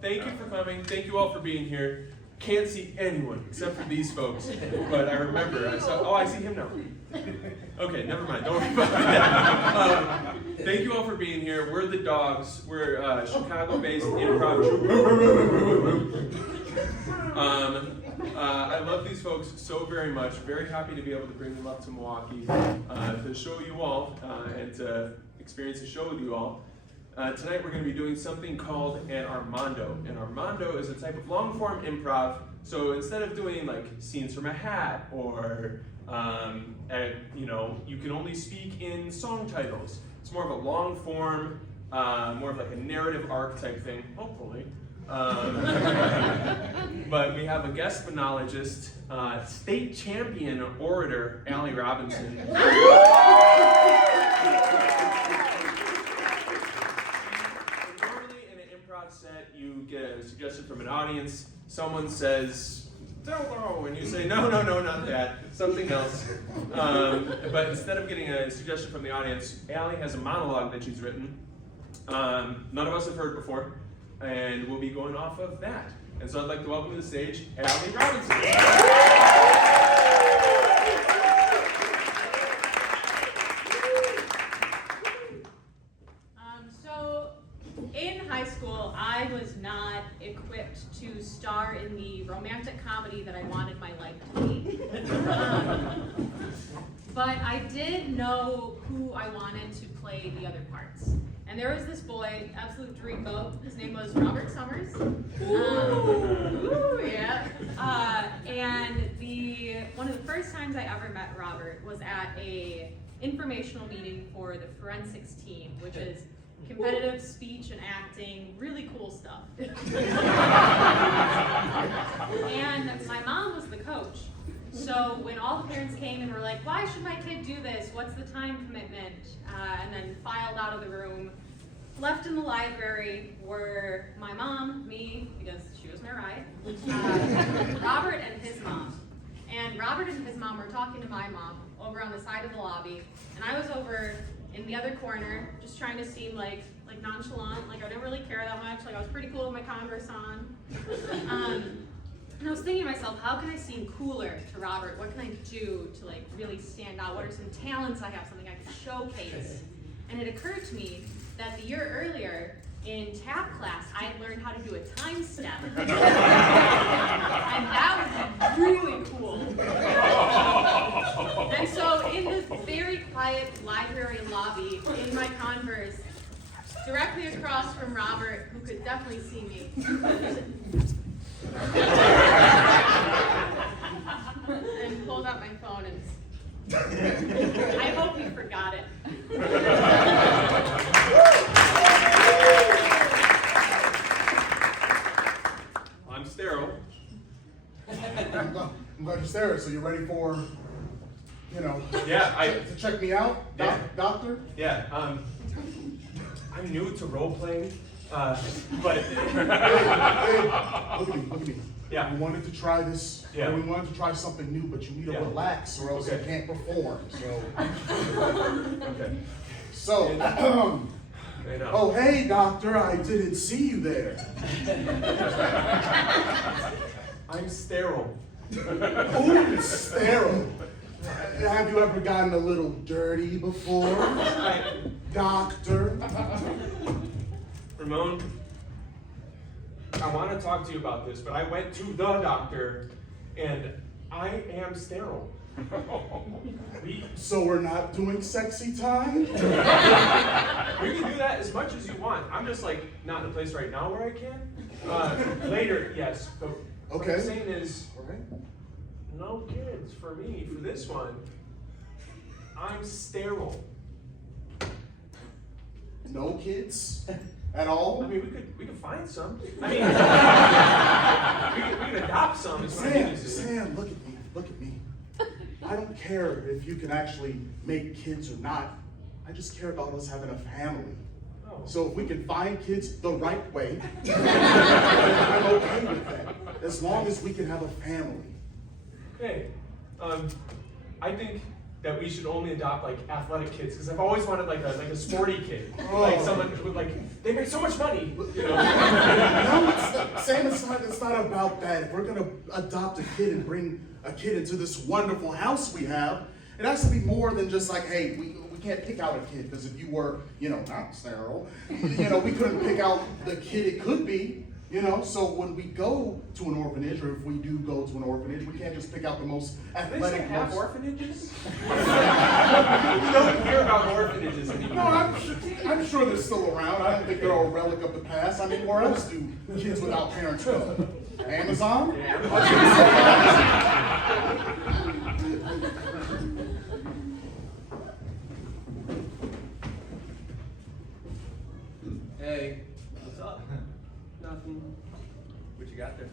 thank you for coming. Thank you all for being here. Can't see anyone except for these folks, but I remember. I see him now. Okay, never mind. Don't worry about that. Thank you all for being here. We're the Dawgs. We're Chicago-based improv troupe. I love these folks so very much. Very happy to be able to bring them up to Milwaukee to show you all and to experience a show with you all. Tonight we're going to be doing something called an Armando. An Armando is a type of long-form improv. So instead of doing like scenes from a hat or you can only speak in song titles, it's more of a long-form, more of like a narrative arc type thing, hopefully. But we have a guest monologist, state champion orator, Allie Robinson. Normally in an improv set, you get a suggestion from an audience. Someone says, "No," and you say, "No, not that, something else." But instead of getting a suggestion from the audience, Allie has a monologue that she's written. None of us have heard before. And we'll be going off of that. And so I'd like to welcome to the stage, Allie Robinson. So in high school, I was not equipped to star in the romantic comedy that I wanted my life to be. But I did know who I wanted to play the other parts. And there was this boy, absolute dreamboat. His name was Robert Summers. And one of the first times I ever met Robert was at a informational meeting for the forensics team, which is competitive speech and acting, really cool stuff. And my mom was the coach. So when all the parents came and were like, "Why should my kid do this? What's the time commitment?" And then filed out of the room. Left in the library were my mom, me, because she was my ride, Robert and his mom. And Robert and his mom were talking to my mom over on the side of the lobby, and I was over in the other corner, just trying to seem like nonchalant, like I didn't really care that much, like I was pretty cool with my Converse on. And I was thinking to myself, how can I seem cooler to Robert? What can I do to like really stand out? What are some talents I have, something I can showcase? And it occurred to me that the year earlier in tap class, I had learned how to do a time step. And that was really cool. And so in this very quiet library lobby, in my Converse, directly across from Robert, who could definitely see me, and pulled out my phone and I hope he forgot it. I'm sterile. I'm glad you're sterile, so you're ready for, Yeah, to check me out, doctor? Yeah, I'm new to role playing, but Hey, look at me. Yeah. We wanted to try this. Yeah. We wanted to try something new, but you need to relax or else you can't perform. So, oh hey doctor, I didn't see you there. I'm sterile. Ooh, sterile. Have you ever gotten a little dirty before, doctor? Ramon, I want to talk to you about this, but I went to the doctor, and I am sterile. So we're not doing sexy time? We can do that as much as you want. I'm just like not in a place right now where I can. Later, yes. But what I'm saying is, no kids for me for this one. I'm sterile. No kids at all? I mean, we could find some. I mean, we can adopt some. Sam, look at me. I don't care if you can actually make kids or not. I just care about us having a family. Oh. So if we can find kids the right way, I'm okay with that. As long as we can have a family. Okay. I think that we should only adopt like athletic kids because I've always wanted like a sporty kid, Oh. like someone with like they make so much money, you know. No, it's not, Sam, it's not about that. If we're gonna adopt a kid and bring a kid into this wonderful house we have, it has to be more than just like, hey, we can't pick out a kid because if you were, not sterile, we couldn't pick out the kid it could be. So when we go to an orphanage, or if we do go to an orphanage, we can't just pick out the most They athletic. still have orphanages? You don't hear about orphanages anymore. No, I'm sure they're still around. I don't think they're a relic of the past. I mean, where else do kids without parents go? Amazon? Hey, what's up? Nothing. What you got there?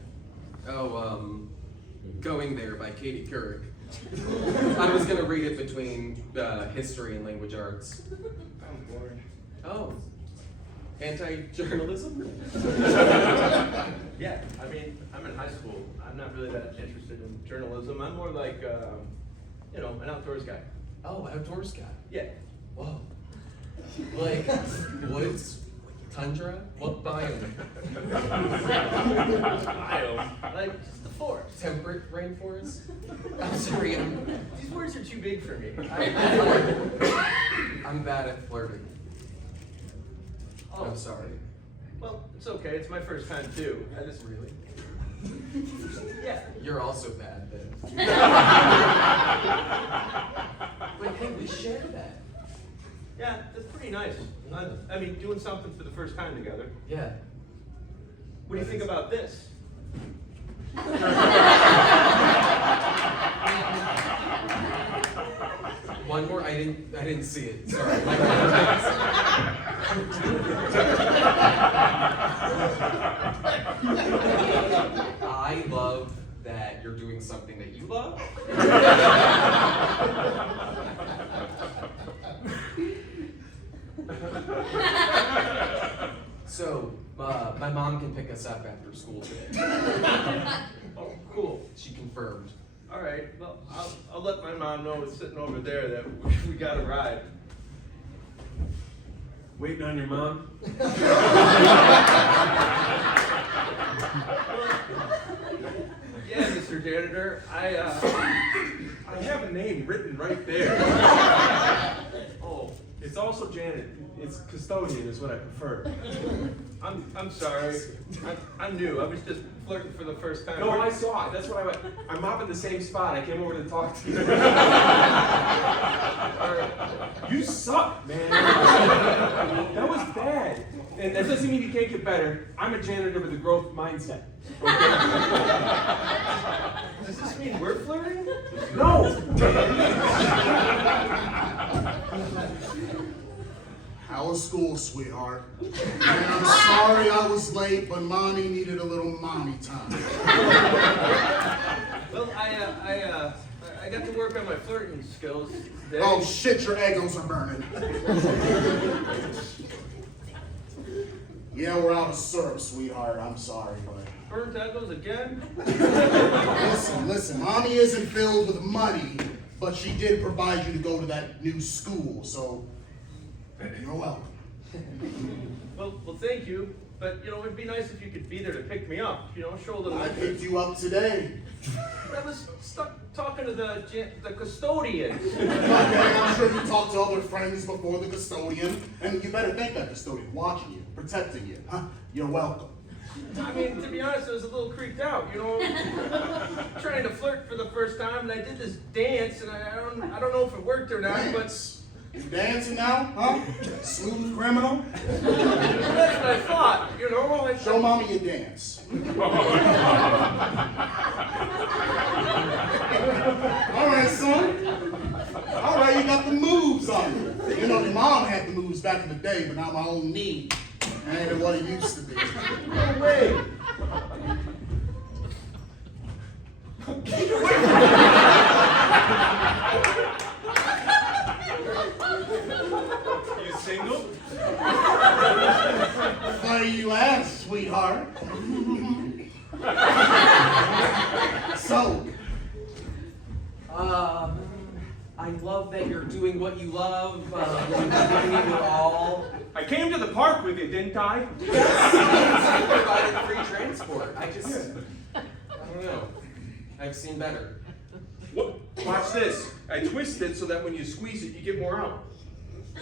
Oh, Going There by Katie Couric. I was gonna read it between history and language arts. I'm bored. Oh, anti-journalism? Yeah, I mean, I'm in high school. I'm not really that interested in journalism. I'm more like, an outdoors guy. Oh, outdoors guy. Yeah. Whoa. Like woods, tundra, what biome? Biome. Like, just the forest. Temperate rainforest? I'm sorry, These words are too big for me. I'm bad at flirting. Oh, I'm sorry. Well, it's okay. It's my first time too. I just Really? yeah. You're also bad then. Wait, hey, we share that. Yeah, that's pretty nice. I mean, doing something for the first time together. Yeah. What do you think about this? One more, I didn't see it. Sorry. I love that you're doing something that you love. So, my mom can pick us up after school today. Oh, cool. She confirmed. All right. Well, I'll let my mom know it's sitting over there that we got a ride. Waiting on your mom? Yeah, Mr. Janitor. I have a name written right there. Oh, it's also Janet. It's custodian is what I prefer. I'm sorry. I'm new. I was just flirting for the first time. No, I saw it. That's what I went. I'm mopping the same spot. I came over to talk to you. You suck, man. That was bad. And that doesn't mean you can't get better. I'm a janitor with a growth mindset. Okay? Does this mean we're flirting? No! How was school, sweetheart? And I'm sorry I was late, but mommy needed a little mommy time. Well, I got to work on my flirting skills today. Oh shit, your egos are burning. Yeah, we're out of syrup, sweetheart. I'm sorry, but... Burnt egos again? Listen, mommy isn't filled with money, but she did provide you to go to that new school, so you're welcome. Well, thank you. But, it'd be nice if you could be there to pick me up. Show a little I interest. picked you up today. I was stuck talking to the custodian. Okay, I'm sure you talked to other friends before the custodian, and you better thank that custodian, watching you, protecting you. Huh? You're welcome. I mean, to be honest, I was a little creeped out, trying to flirt for the first time, and I did this dance, and I don't know if it worked or not, Dance. You dancing now, huh? Smooth criminal. but that's what I thought, Show mommy your dance. All right, son. All right, you got the moves on you. Your mom had the moves back in the day, but now my own knee ain't what it used to be. No way. You single? Why you ask, sweetheart? So, I I love that you're doing what you love, giving it your all. I came to the park with you, didn't I? Yes, you provided free transport. I don't know. I've seen better. What? Watch this. I twist it so that when you squeeze it, you get more out.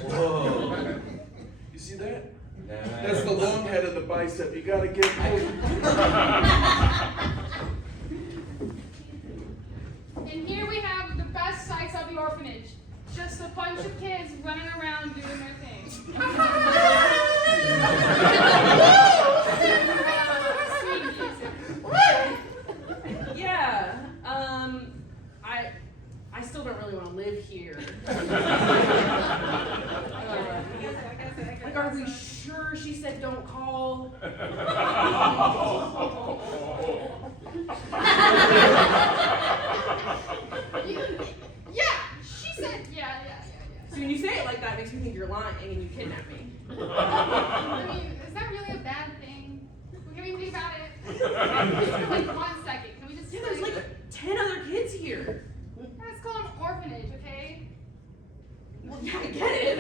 Whoa. You see that? Nice. That's the long head of the bicep. You gotta get. And here we have the best sights of the orphanage. Just a bunch of kids running around doing their thing. Sweet music. Yeah, I still don't really want to live here. Like, are we sure she said don't call? Yeah, she said, yeah. So when you say it like that, it makes me think you're lying and you kidnapped me. I mean, is that really a bad thing? Can we think about it? For like 1 second. Can we just Yeah, there's like 10 other kids here. Let's call it an orphanage, okay? Well, yeah, I get it.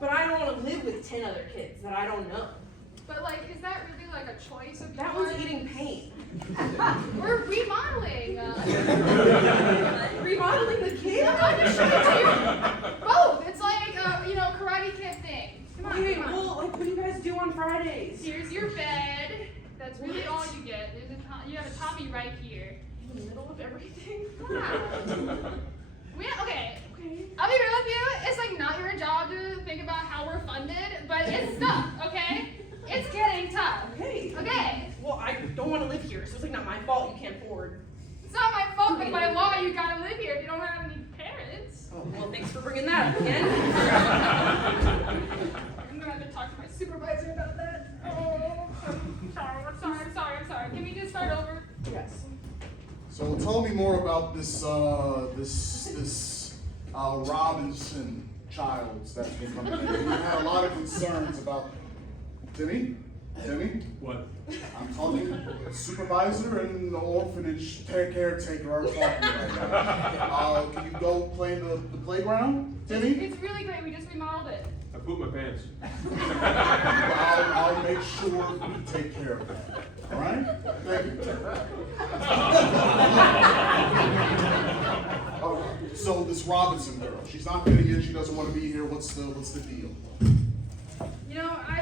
But I don't want to live with 10 other kids that I don't know. But like, is that really like a choice of That yours? one's eating paint. We're remodeling. Remodeling the kid? I'm just showing it to you. Both. It's like Karate Kid thing. Come on, Wait, come on. well, like, what do you guys do on Fridays? Here's your bed. That's really What? all you get. You have a Tommy right here. In the middle of everything? Wow. Okay. Okay. I'll be real with you. It's like not your job to think about how we're funded, but it's tough. Okay. It's getting tough. Okay. Okay. Well, I don't want to live here, so it's like not my fault you can't afford. It's not my fault, but by law you gotta live here if you don't have any parents. Oh, well, thanks for bringing that up again. I'm gonna have to talk to my supervisor about that. Oh, I'm sorry. Can we just start over? Yes. So tell me more about this Robinson child that's been coming in. We had a lot of concerns about Timmy. What? I'm talking supervisor and the orphanage caretaker are talking right now. Can you go play in the playground, Timmy? It's really great. We just remodeled it. I pooped my pants. I'll make sure we take care of that. All right? Thank you. So this Robinson girl, she's not fitting in. She doesn't want to be here. What's the deal?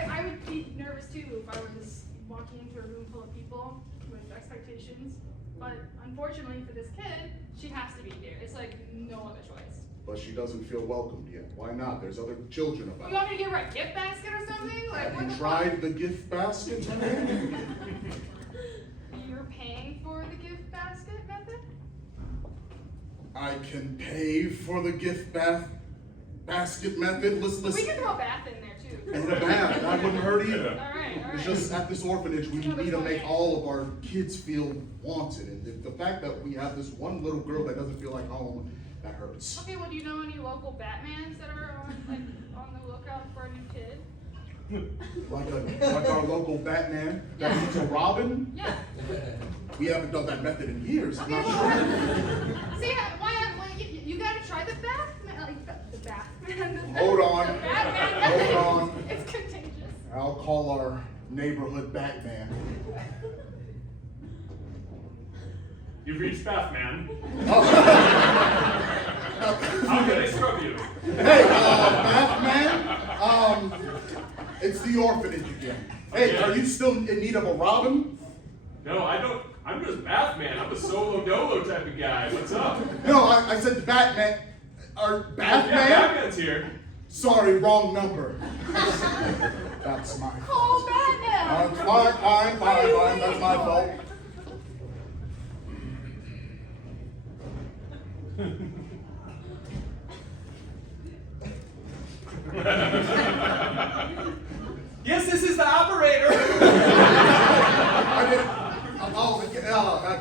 I would be nervous too if I was walking into a room full of people with expectations. But unfortunately for this kid, she has to be here. It's like no other choice. But she doesn't feel welcomed yet. Why not? There's other children You about. want me to give her a gift basket or something? Like, Have what you the tried the gift basket? fuck? You're paying for the gift basket method? I can pay for the gift basket method. We Listen. can throw a bath in there too. And a bath, that wouldn't hurt either. All right. It's just at this orphanage, we need to make all of our kids feel wanted. And the fact that we have this one little girl that doesn't feel like home, that hurts. Okay, well, do you know any local Batmans that are on the lookout for a new kid? Like our local Batman that needs a Robin. Yeah. We haven't done that method in years. I'm Okay, not well, sure. see, you gotta try the Batman, like the Batman. Hold on. The Batman. Hold on. It's contagious. I'll call our neighborhood Batman. You've reached Bathman. Oh. How can I scrub you? Hey, Batman. It's the orphanage again. Hey, are you still in need of a Robin? No, I don't. I'm just Bathman. I'm a solo dolo type of guy. What's up? No, I said Batman. Or Batman? Yeah, Batman's here. Sorry, wrong number. That's my fault. Call Batman. Fine. That's my fault. Yes, this is the operator.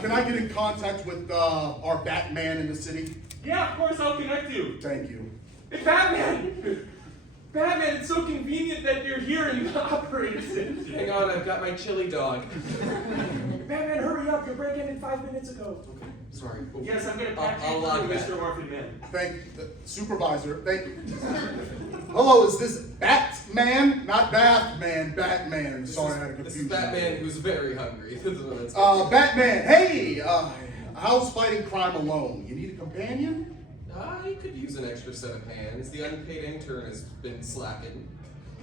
Can I get in contact with our Batman in the city? Yeah, of course I'll connect you. Thank you. Hey, Batman! Batman, it's so convenient that you're here and you operate it. Hang on, I've got my chili dog. Batman, hurry up! You're breaking in 5 minutes ago. Okay. Sorry. Yes, I'm gonna I'll patch you log through, that. Mr. Orphan Man. Thank the supervisor. Thank you. Hello, is this Batman? Not Bathman. Batman. Sorry, I had a This confusion. is Batman who's very hungry. This is what it's Batman. Hey, how's fighting crime alone? You need a companion? I could use an extra set of hands. The unpaid intern has been slacking.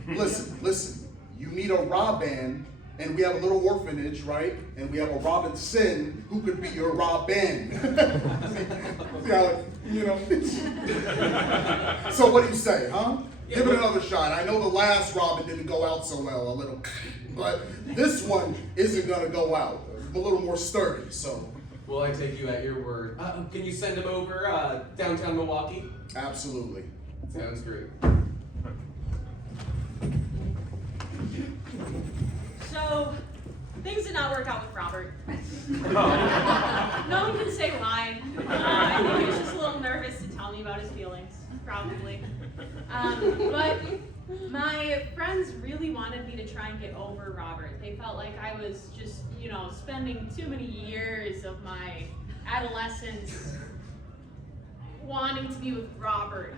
Listen. You need a Robin, and we have a little orphanage, right? And we have a Robinson who could be your Robin. Yeah, you know. So what do you say, huh? Give it another shot. I know the last Robin didn't go out so well, a little, but this one isn't gonna go out. A little more sturdy, so. Will I take you at your word? Can you send him over downtown Milwaukee? Absolutely. Sounds great. So, things did not work out with Robert. No one can say why. I think he was just a little nervous to tell me about his feelings, probably. But my friends really wanted me to try and get over Robert. They felt like I was just, spending too many years of my adolescence wanting to be with Robert.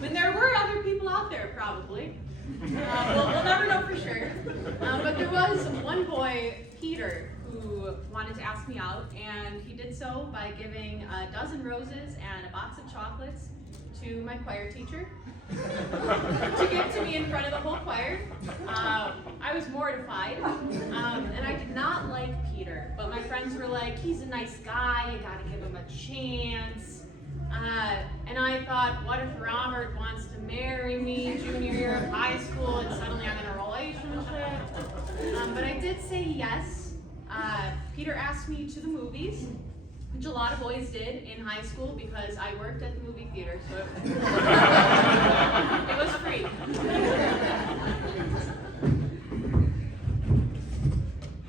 When there were other people out there, probably. We'll never know for sure. But there was one boy, Peter, who wanted to ask me out, and he did so by giving a dozen roses and a box of chocolates to my choir teacher to give to me in front of the whole choir. I was mortified, and I did not like Peter, but my friends were like, he's a nice guy, you gotta give him a chance. And I thought, what if Robert wants to marry me junior year of high school and suddenly I'm in a relationship? But I did say yes. Peter asked me to the movies, which a lot of boys did in high school because I worked at the movie theater, so it was free.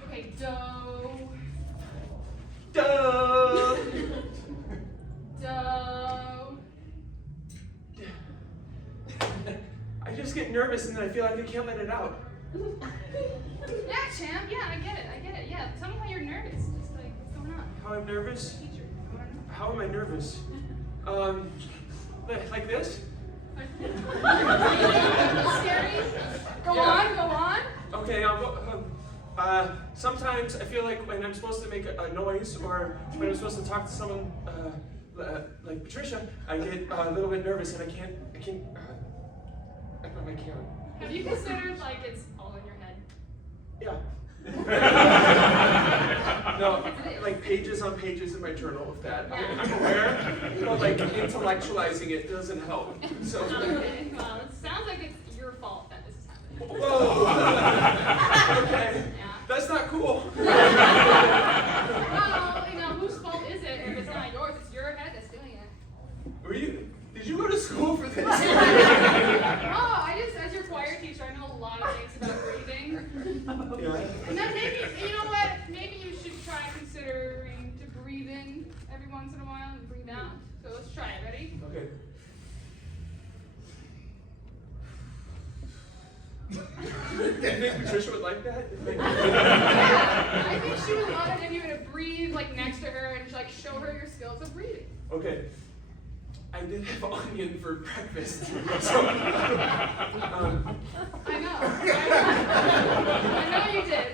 Okay, dough. Duh! Dough. I just get nervous and then I feel like I can't let it out. Yeah, champ. Yeah, I get it. Yeah, tell me how you're nervous. Just like, what's going on? How I'm nervous? Teacher, I wanna know. How am I nervous? Like this? Scary? Go Yeah. on. Okay, I'll go. Sometimes I feel like when I'm supposed to make a noise or when I'm supposed to talk to someone like Patricia, I get a little bit nervous and I can't. I can't. Have you considered like it's all in your head? Yeah. No, like pages on pages in my journal of that. I'm aware, but like intellectualizing it doesn't help. So. Okay, well, it sounds like it's your fault that this is happening. Whoa. Okay. Yeah. That's not cool. Well, whose fault is it if it's not yours? It's your head that's doing it. Did you go to school for this? Oh, as your choir teacher, I know a lot of things about breathing. Yeah. And then maybe, you know what? Maybe you should try considering to breathe in every once in a while and breathe out. So let's try it. Ready? Okay. Do you think Patricia would like that? Yeah, I think she would love it if you were to breathe like next to her and like show her your skills of breathing. Okay. I did have onion for breakfast. So, I know. I know you did.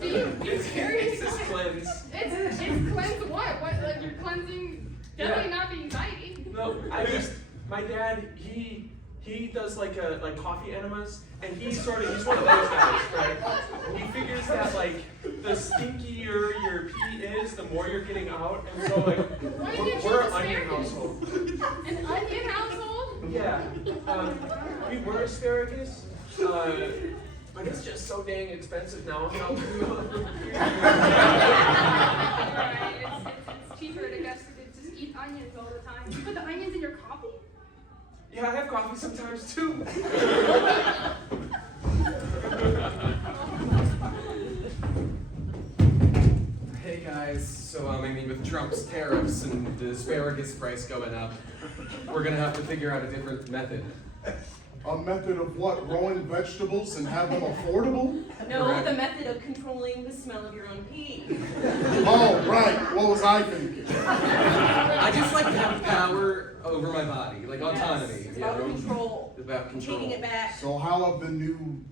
Do you? it's this cleanse. It's cleanse what? What? Like you're cleansing? Definitely not the anxiety. No, my dad, he does like coffee enemas, and he's one of those guys, right? He figures that like the stinkier your pee is, the more you're getting out, and so like we're an onion household. An onion household? Yeah, we were asparagus, but it's just so dang expensive now. Right. It's cheaper to just eat onions all the time. You put the onions in your coffee? Yeah, I have coffee sometimes too. Hey guys, so with Trump's tariffs and the asparagus price going up, we're gonna have to figure out a different method. A method of what? Growing vegetables and have them affordable? No, Correct. the method of controlling the smell of your own pee. Oh, right. What was I thinking? I just like to have power over my body, like autonomy. Yes, it's you about know? control. It's about control. Taking it back. So how have the new,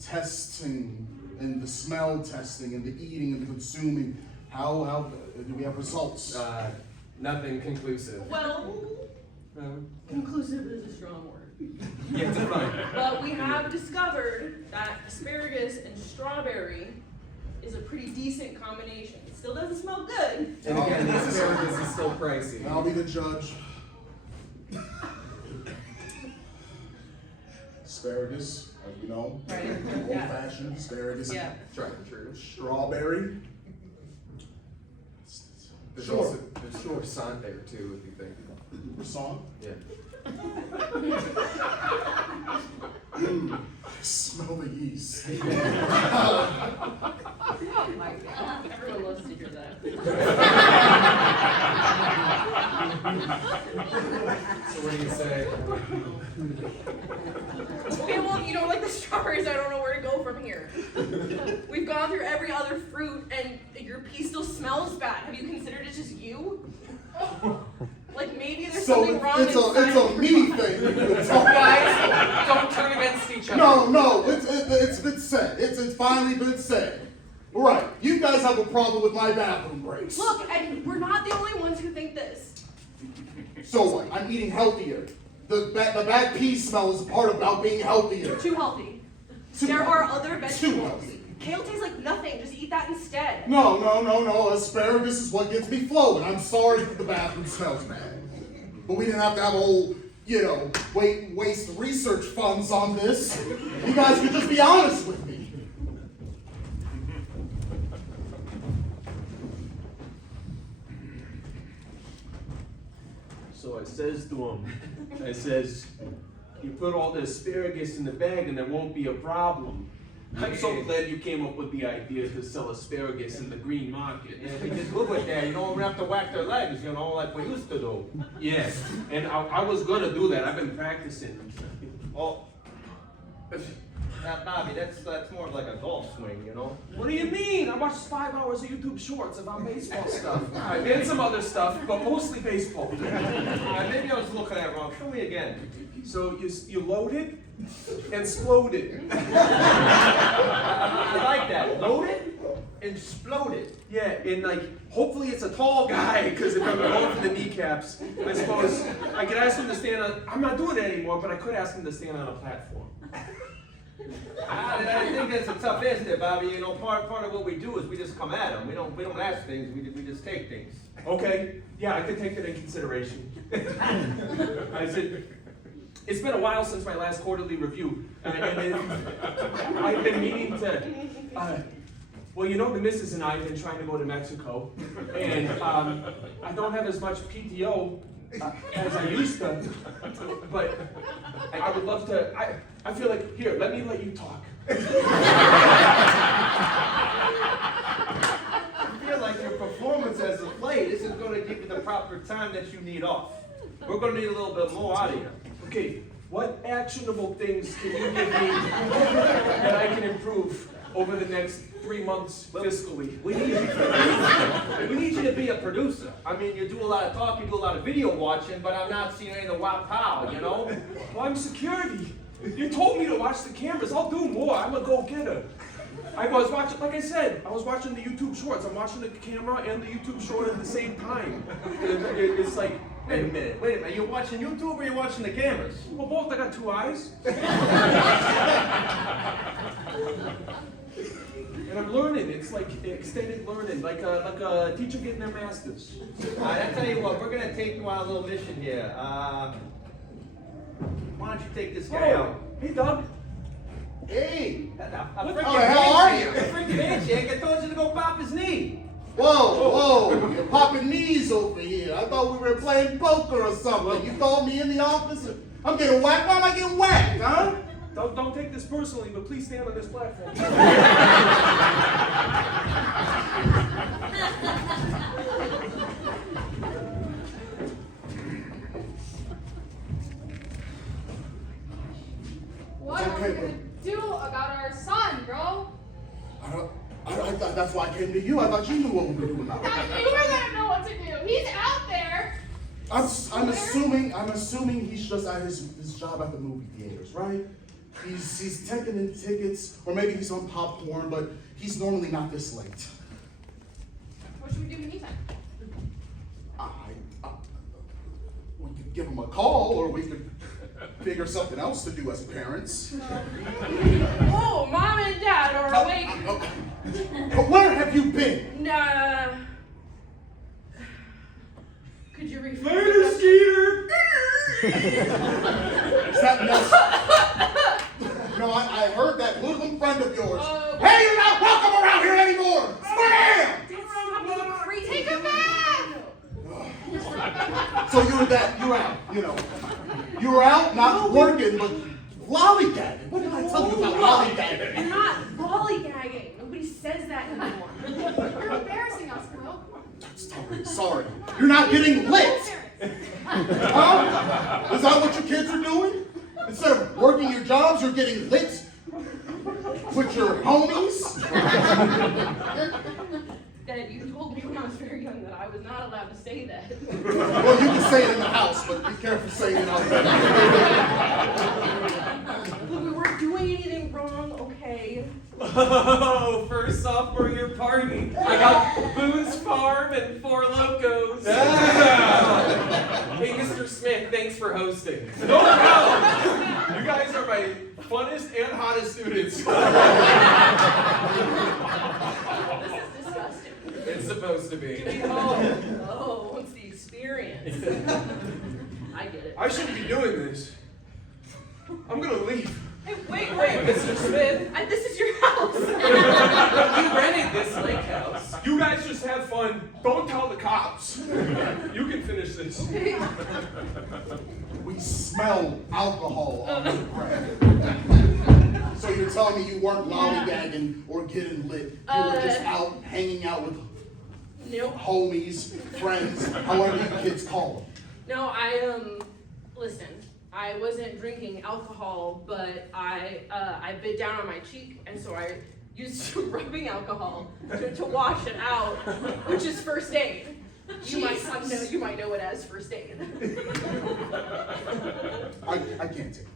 testing and the smell testing and the eating and the consuming, how do we have results? Nothing conclusive. Well, conclusive is a strong word. Yeah, it's fine. But we have discovered that asparagus and strawberry is a pretty decent combination. It still doesn't smell good. And again, the asparagus is still pricey. I'll be the judge. Asparagus, as we know, Right. old Yeah. fashioned asparagus. Yeah. Tried and true. Strawberry. There's Sure. also there's croissant there too, if you think. Croissant. Yeah. Smell the yeast. Oh my God. Everyone loves to hear that. So what do you say? Okay, well, if you don't like the strawberries, I don't know where to go from here. We've gone through every other fruit, and your pee still smells bad. Have you considered it's just you? Like maybe there's So something wrong it's inside. a me thing. Guys, don't turn against each other. No, it's been said. It's finally been said. Right, you guys have a problem with my bathroom breaks. Look, and we're not the only ones who think this. So what? I'm eating healthier. The bad pee smell is a part about being healthier. Too healthy. Too There healthy. are other Too vegetables. healthy. Kale tastes like nothing. Just eat that instead. No. Asparagus is what gets me flowing. I'm sorry that the bathroom smells bad. But we didn't have to have a whole, waste research funds on this. You guys could just be honest with me. So I says to him, I says, you put all the asparagus in the bag and there won't be a problem. I'm so glad you came up with the idea to sell asparagus in the green market. Yeah, we just move it there, you don't have to whack their legs, like we used to do. Yes, and I was gonna do that. I've been practicing. Oh, Bobby, that's more of like a golf swing, What do you mean? I watched 5 hours of YouTube shorts about baseball stuff. And some other stuff, but mostly baseball. Maybe I was looking at it wrong. Show me again. So you load it and explode it. I like that. Load it, explode it. Yeah, and hopefully it's a tall guy, because if I'm going for the kneecaps, I suppose I could ask him to stand on, I'm not doing it anymore, but I could ask him to stand on a platform. I think that's a tough ask there, Bobby. Part of what we do is we just come at them. We don't ask things. We just take things. Okay, yeah, I could take that in consideration. I said, it's been a while since my last quarterly review, I've been meaning to, the missus and I have been trying to go to Mexico, and I don't have as much PTO as I used to, but I would love to, I feel like, here, let me let you talk. I feel like your performance as of late isn't going to give you the proper time that you need off. We're going to need a little bit more out of you. Okay, what actionable things can you give me that I can improve over the next 3 months fiscally? We need you to be a producer. I mean, you do a lot of talking, you do a lot of video watching, but I'm not seeing any of the wow pow, Well, I'm security. You told me to watch the cameras. I'll do more. I'm a go-getter. I was watching, like I said, I was watching the YouTube shorts. I'm watching the camera and the YouTube short at the same time. It's like, Wait a minute. Are you watching YouTube or are you watching the cameras? well, both. I got 2 eyes. And I'm learning. It's like extended learning, like a teacher getting their master's. All right, I tell you what, we're going to take you on a little mission here. Why don't you take this guy out? Hey, Doug. Hey! A How the hell are you? A freaking handshake. I told you to go pop his knee. Whoa, you're popping knees over here. I thought we were playing poker or something. You called me in the office and I'm getting whacked. Why am I getting whacked, huh? Don't take this personally, but please stand on this platform. what are we okay, gonna do about our son, bro? I thought that's why I came to you. I thought you knew what we were doing about it. Now you were gonna know what to do. He's out there. I'm assuming he's just at his job at the movie theaters, right? He's taking in tickets, or maybe he's on popcorn, but he's normally not this late. What should we do in the meantime? We could give him a call, or we could figure something else to do as parents. Oh, mom and dad are awake. But where have you been? Nah. Could you rephrase Later, that? Skeeter! Is that no, I heard that hoodlum friend of yours. Oh. Hey, you're not welcome around here anymore! Scram! Stop being crazy. Take him back! So you're out, you know. You were out, not working, but lollygagging. What did I tell you about lollygagging? You're not lollygagging. Nobody says that anymore. You're embarrassing us, bro. Sorry. You're not getting lit. Huh? Is that what your kids are doing? Instead of working your jobs, you're getting lit with your homies? Dad, you told me when I was very young that I was not allowed to say that. Well, you can say it in the house, but be careful saying it out there. Look, we weren't doing anything wrong, okay? Oh, first sophomore year party. I got Boone's Farm and 4 Locos. Hey, Mr. Smith, thanks for hosting. No problem. You guys are my funnest and hottest students. This is disgusting. It's supposed to be. Oh, it's the experience. I get it. I shouldn't be doing this. I'm gonna leave. Hey, wait, Mr. Smith, this is your house. you rented this lake house. You guys just have fun. Don't tell the cops. You can finish this. We smell alcohol on your breath. So you're telling me you weren't lollygagging or getting lit. You were just out hanging out with Nope. homies, friends, however you kids call them. No, listen, I wasn't drinking alcohol, but I bit down on my cheek, and so I used some rubbing alcohol to wash it out, which is first aid. You might know it as first aid. I can't take it.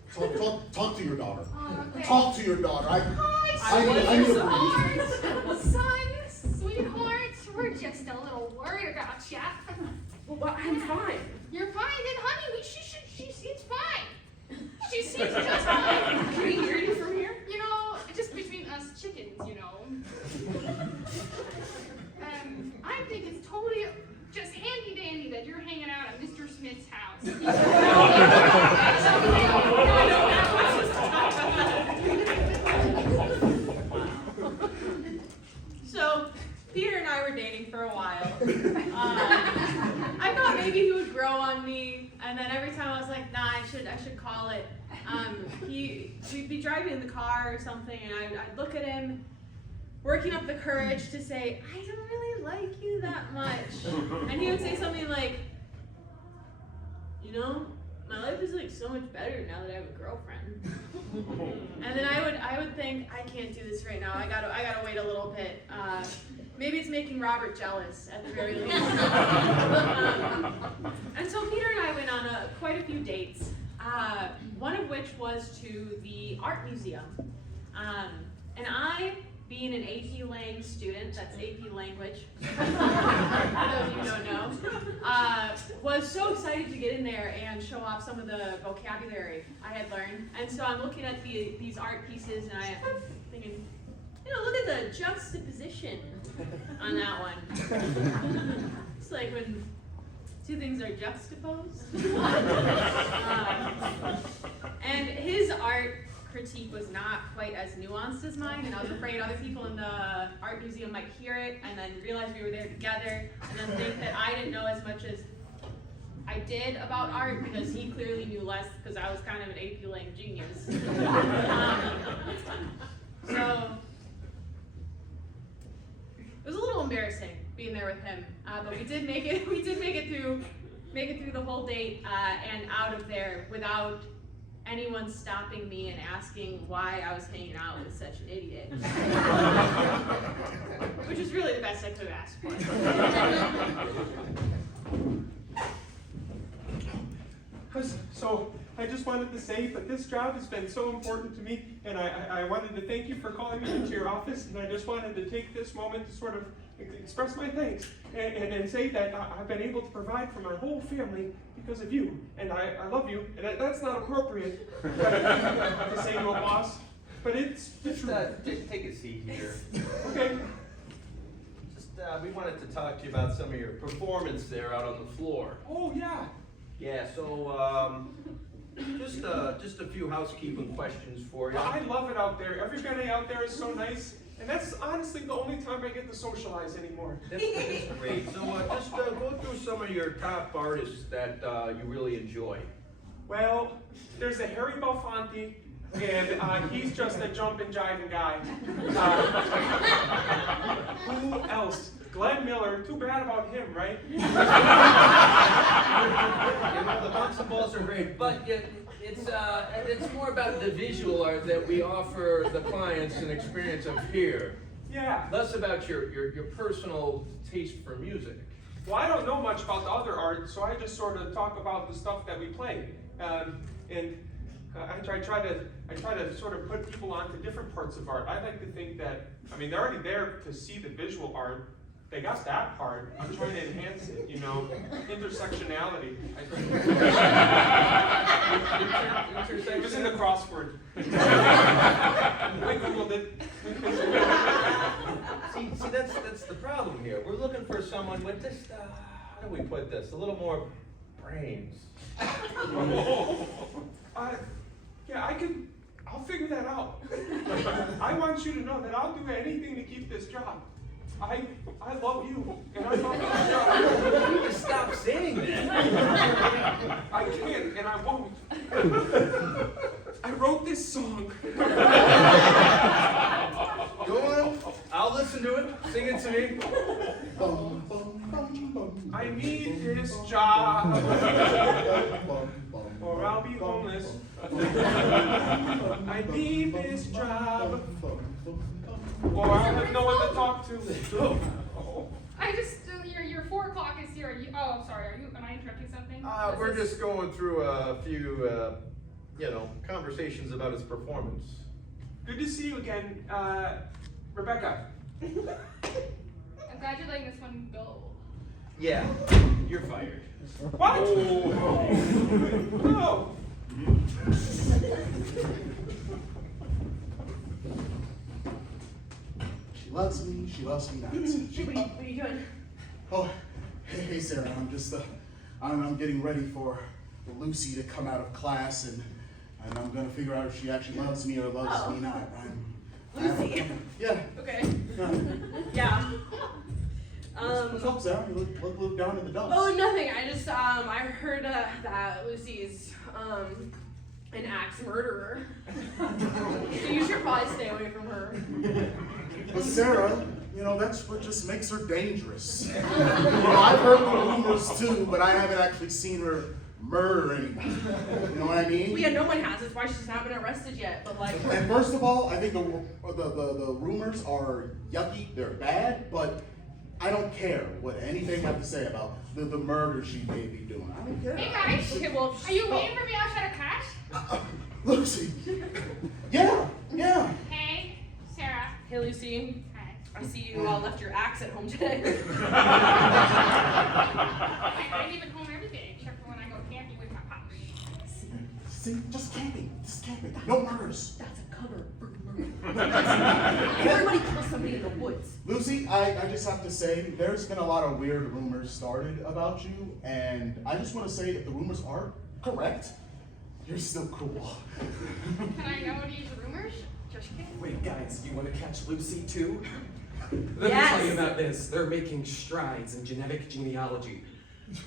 Talk to your daughter. Okay. Talk to your daughter. I Hi, need a sweetheart. Son, sweetheart. We're just a little worried about ya. Well, I'm fine. You're fine, then, honey. She seems fine. She seems just fine. Can you hear you from here? You know, just between us chickens, you know. I think it's totally just handy dandy that you're hanging out at Mr. Smith's house. So, Peter and I were dating for a while. I thought maybe he would grow on me, and then every time I was like, nah, I should call it. We'd be driving in the car or something, and I'd look at him, working up the courage to say, I don't really like you that much. And he would say something like, you know, my life is like so much better now that I have a girlfriend. And then I would think, I can't do this right now. I gotta wait a little bit. Maybe it's making Robert jealous at the very least. And so Peter and I went on quite a few dates. One of which was to the art museum. And I, being an AP Lang student, that's AP language, for those of you who don't know, was so excited to get in there and show off some of the vocabulary I had learned. And so I'm looking at these art pieces and I'm thinking, you know, look at the juxtaposition on that one. It's like when two things are juxtaposed. And his art critique was not quite as nuanced as mine, and I was afraid other people in the art museum might hear it and then realize we were there together and then think that I didn't know as much as I did about art because he clearly knew less because I was kind of an AP Lang genius. So it was a little embarrassing being there with him, but we did make it. We did make it through the whole date and out of there without anyone stopping me and asking why I was hanging out with such an idiot. Which is really the best I could have asked for. So I just wanted to say that this job has been so important to me, and I wanted to thank you for calling me into your office, and I just wanted to take this moment to sort of express my thanks and say that I've been able to provide for my whole family because of you, and I love you, and that's not appropriate to say to a boss, but it's the Just, truth. just take a seat here. Okay. Just, we wanted to talk to you about some of your performance there out on the floor. Oh yeah. Yeah, so, just a few housekeeping questions for you. I love it out there. Everybody out there is so nice, and that's honestly the only time I get to socialize anymore. That's great. So, just go through some of your top artists that you really enjoy. Well, there's a Harry Belafonte, and he's just a jumping, jiving guy. Who else? Glenn Miller. Too bad about him, right? You know, the bouncing balls are great, but it's more about the visual art that we offer the clients an experience of here. Yeah. Less about your personal taste for music. Well, I don't know much about the other art, so I just sort of talk about the stuff that we play. And I try to sort of put people onto different parts of art. I like to think that, I mean, they're already there to see the visual art. They got that part. I'm trying to enhance it, you know, intersectionality. It was in the crossword. I googled it. See, that's the problem here. We're looking for someone with this, how do we put this? A little more brains. Yeah, I'll figure that out. I want you to know that I'll do anything to keep this job. I love you, and I love this job. You need to stop saying that. I can't, and I won't. I wrote this song. Go on. I'll listen to it. Sing it to me. I need this job, or I'll be homeless. I need this job, or I'll have no one to talk to. I just, your 4 o'clock is here. Oh, sorry. Am I interrupting something? We're just going through a few, conversations about his performance. Good to see you again, Rebecca. I'm glad you're letting this one go. Yeah, you're fired. What? No. She loves me not. What are you doing? Oh, hey Sarah, I'm getting ready for Lucy to come out of class, and I'm gonna figure out if she actually loves me or loves me not. Lucy. Yeah. Okay. Yeah. What's up, Sarah? You look down in the dumps. Oh, nothing. I just, I heard that Lucy's, an axe murderer. So you should probably stay away from her. But Sarah, that's what just makes her dangerous. I've heard the rumors too, but I haven't actually seen her murder anybody. You know what I mean? Well, yeah, no one has. That's why she's not been arrested yet. But like. And first of all, I think the rumors are yucky. They're bad, but I don't care what anything have to say about the murder she may be doing. I don't care. Hey guys, Okay, well, are you waiting for me outside of class? Lucy. Yeah. Hey, Sarah. Hey, Lucy. Hi. I see you left your axe at home today. I leave it home every day, except for when I go camping with my pops. See, just camping. No murders. That's a cover for murder. Everybody kills somebody in the woods. Lucy, I just have to say, there's been a lot of weird rumors started about you, and I just want to say if the rumors are correct, you're still cool. Can I know these rumors? Just kidding. Wait, guys, you want to catch Lucy too? Let Yes. me tell you about this. They're making strides in genetic genealogy.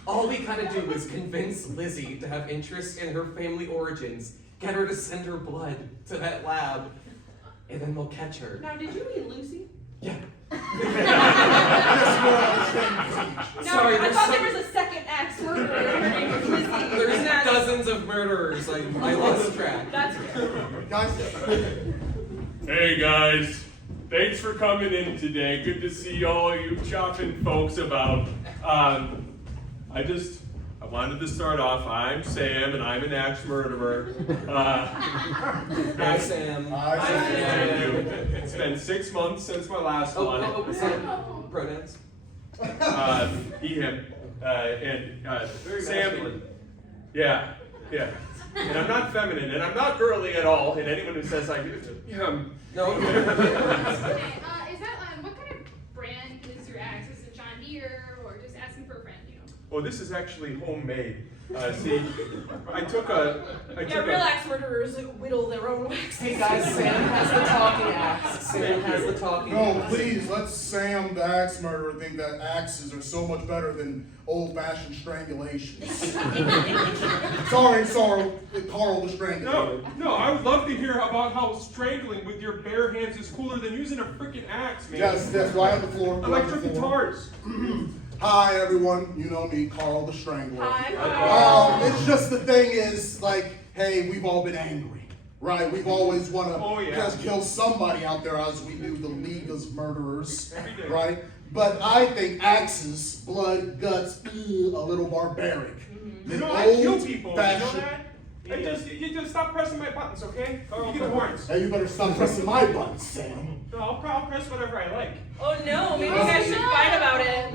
All we gotta do is convince Lizzie to have interest in her family origins, get her to send her blood to that lab, and then we'll catch her. Now, did you mean Lucy? Yeah. No, Sorry, I there's thought some- there was a second axe murderer. Her name was Lizzie. There's And that's- dozens dozens of murderers. I lost track. That's Guys, Hey guys, thanks for coming in today. Good to see all you chopping folks about. I wanted to start off. I'm Sam, and I'm an axe murderer. Hi, Sam. Thank you. It's been 6 months since my last one. Sam. Pronouns. He, him, and Very Sam. masculine. Yeah. And I'm not feminine, and I'm not girly at all. And anyone who says I do, No. Okay, is that what kind of brand is your axe? Is it John Deere or just asking for a friend? You know. well, this is actually homemade. See, I took a. Yeah, real axe murderers whittle their own wax. Hey guys, Sam has the talking axe. Sam has the talking no, axe. please, let Sam, the axe murderer, think that axes are so much better than old-fashioned strangulations. sorry, Carl the Strangulator. No, I would love to hear about how strangling with your bare hands is cooler than using a freaking axe, man. Yes, do I have the floor? Do I have the Electric floor? guitars. Hi, everyone. You know me, Carl the Strangler. Hi. It's just the thing is, like, hey, we've all been angry, right? We've always want to Oh, yeah. just kill somebody out there, as we do the League of Murderers, Every day. right? But I think axes, blood, guts, a little barbaric. You know, I kill people. You know Old-fashioned- that? You just stop pressing my buttons, okay? You get the horns. Hey, you better stop pressing my buttons, Sam. No, I'll press whatever I like. Oh no, maybe you guys should fight about it.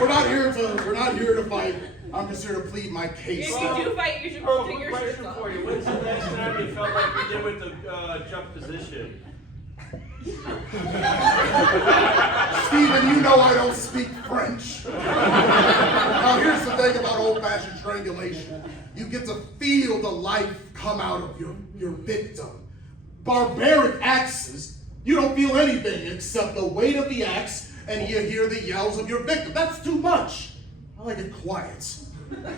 We're not here to fight. I'm just here to plead my case. If you do fight, you should Carl, both take your quick shirts question off. for you. When's the next time you felt like you did with the jump position? Steven, you know I don't speak French. Now here's the thing about old-fashioned strangulation. You get to feel the life come out of your victim. Barbaric axes, you don't feel anything except the weight of the axe and you hear the yells of your victim. That's too much. I like it quiet.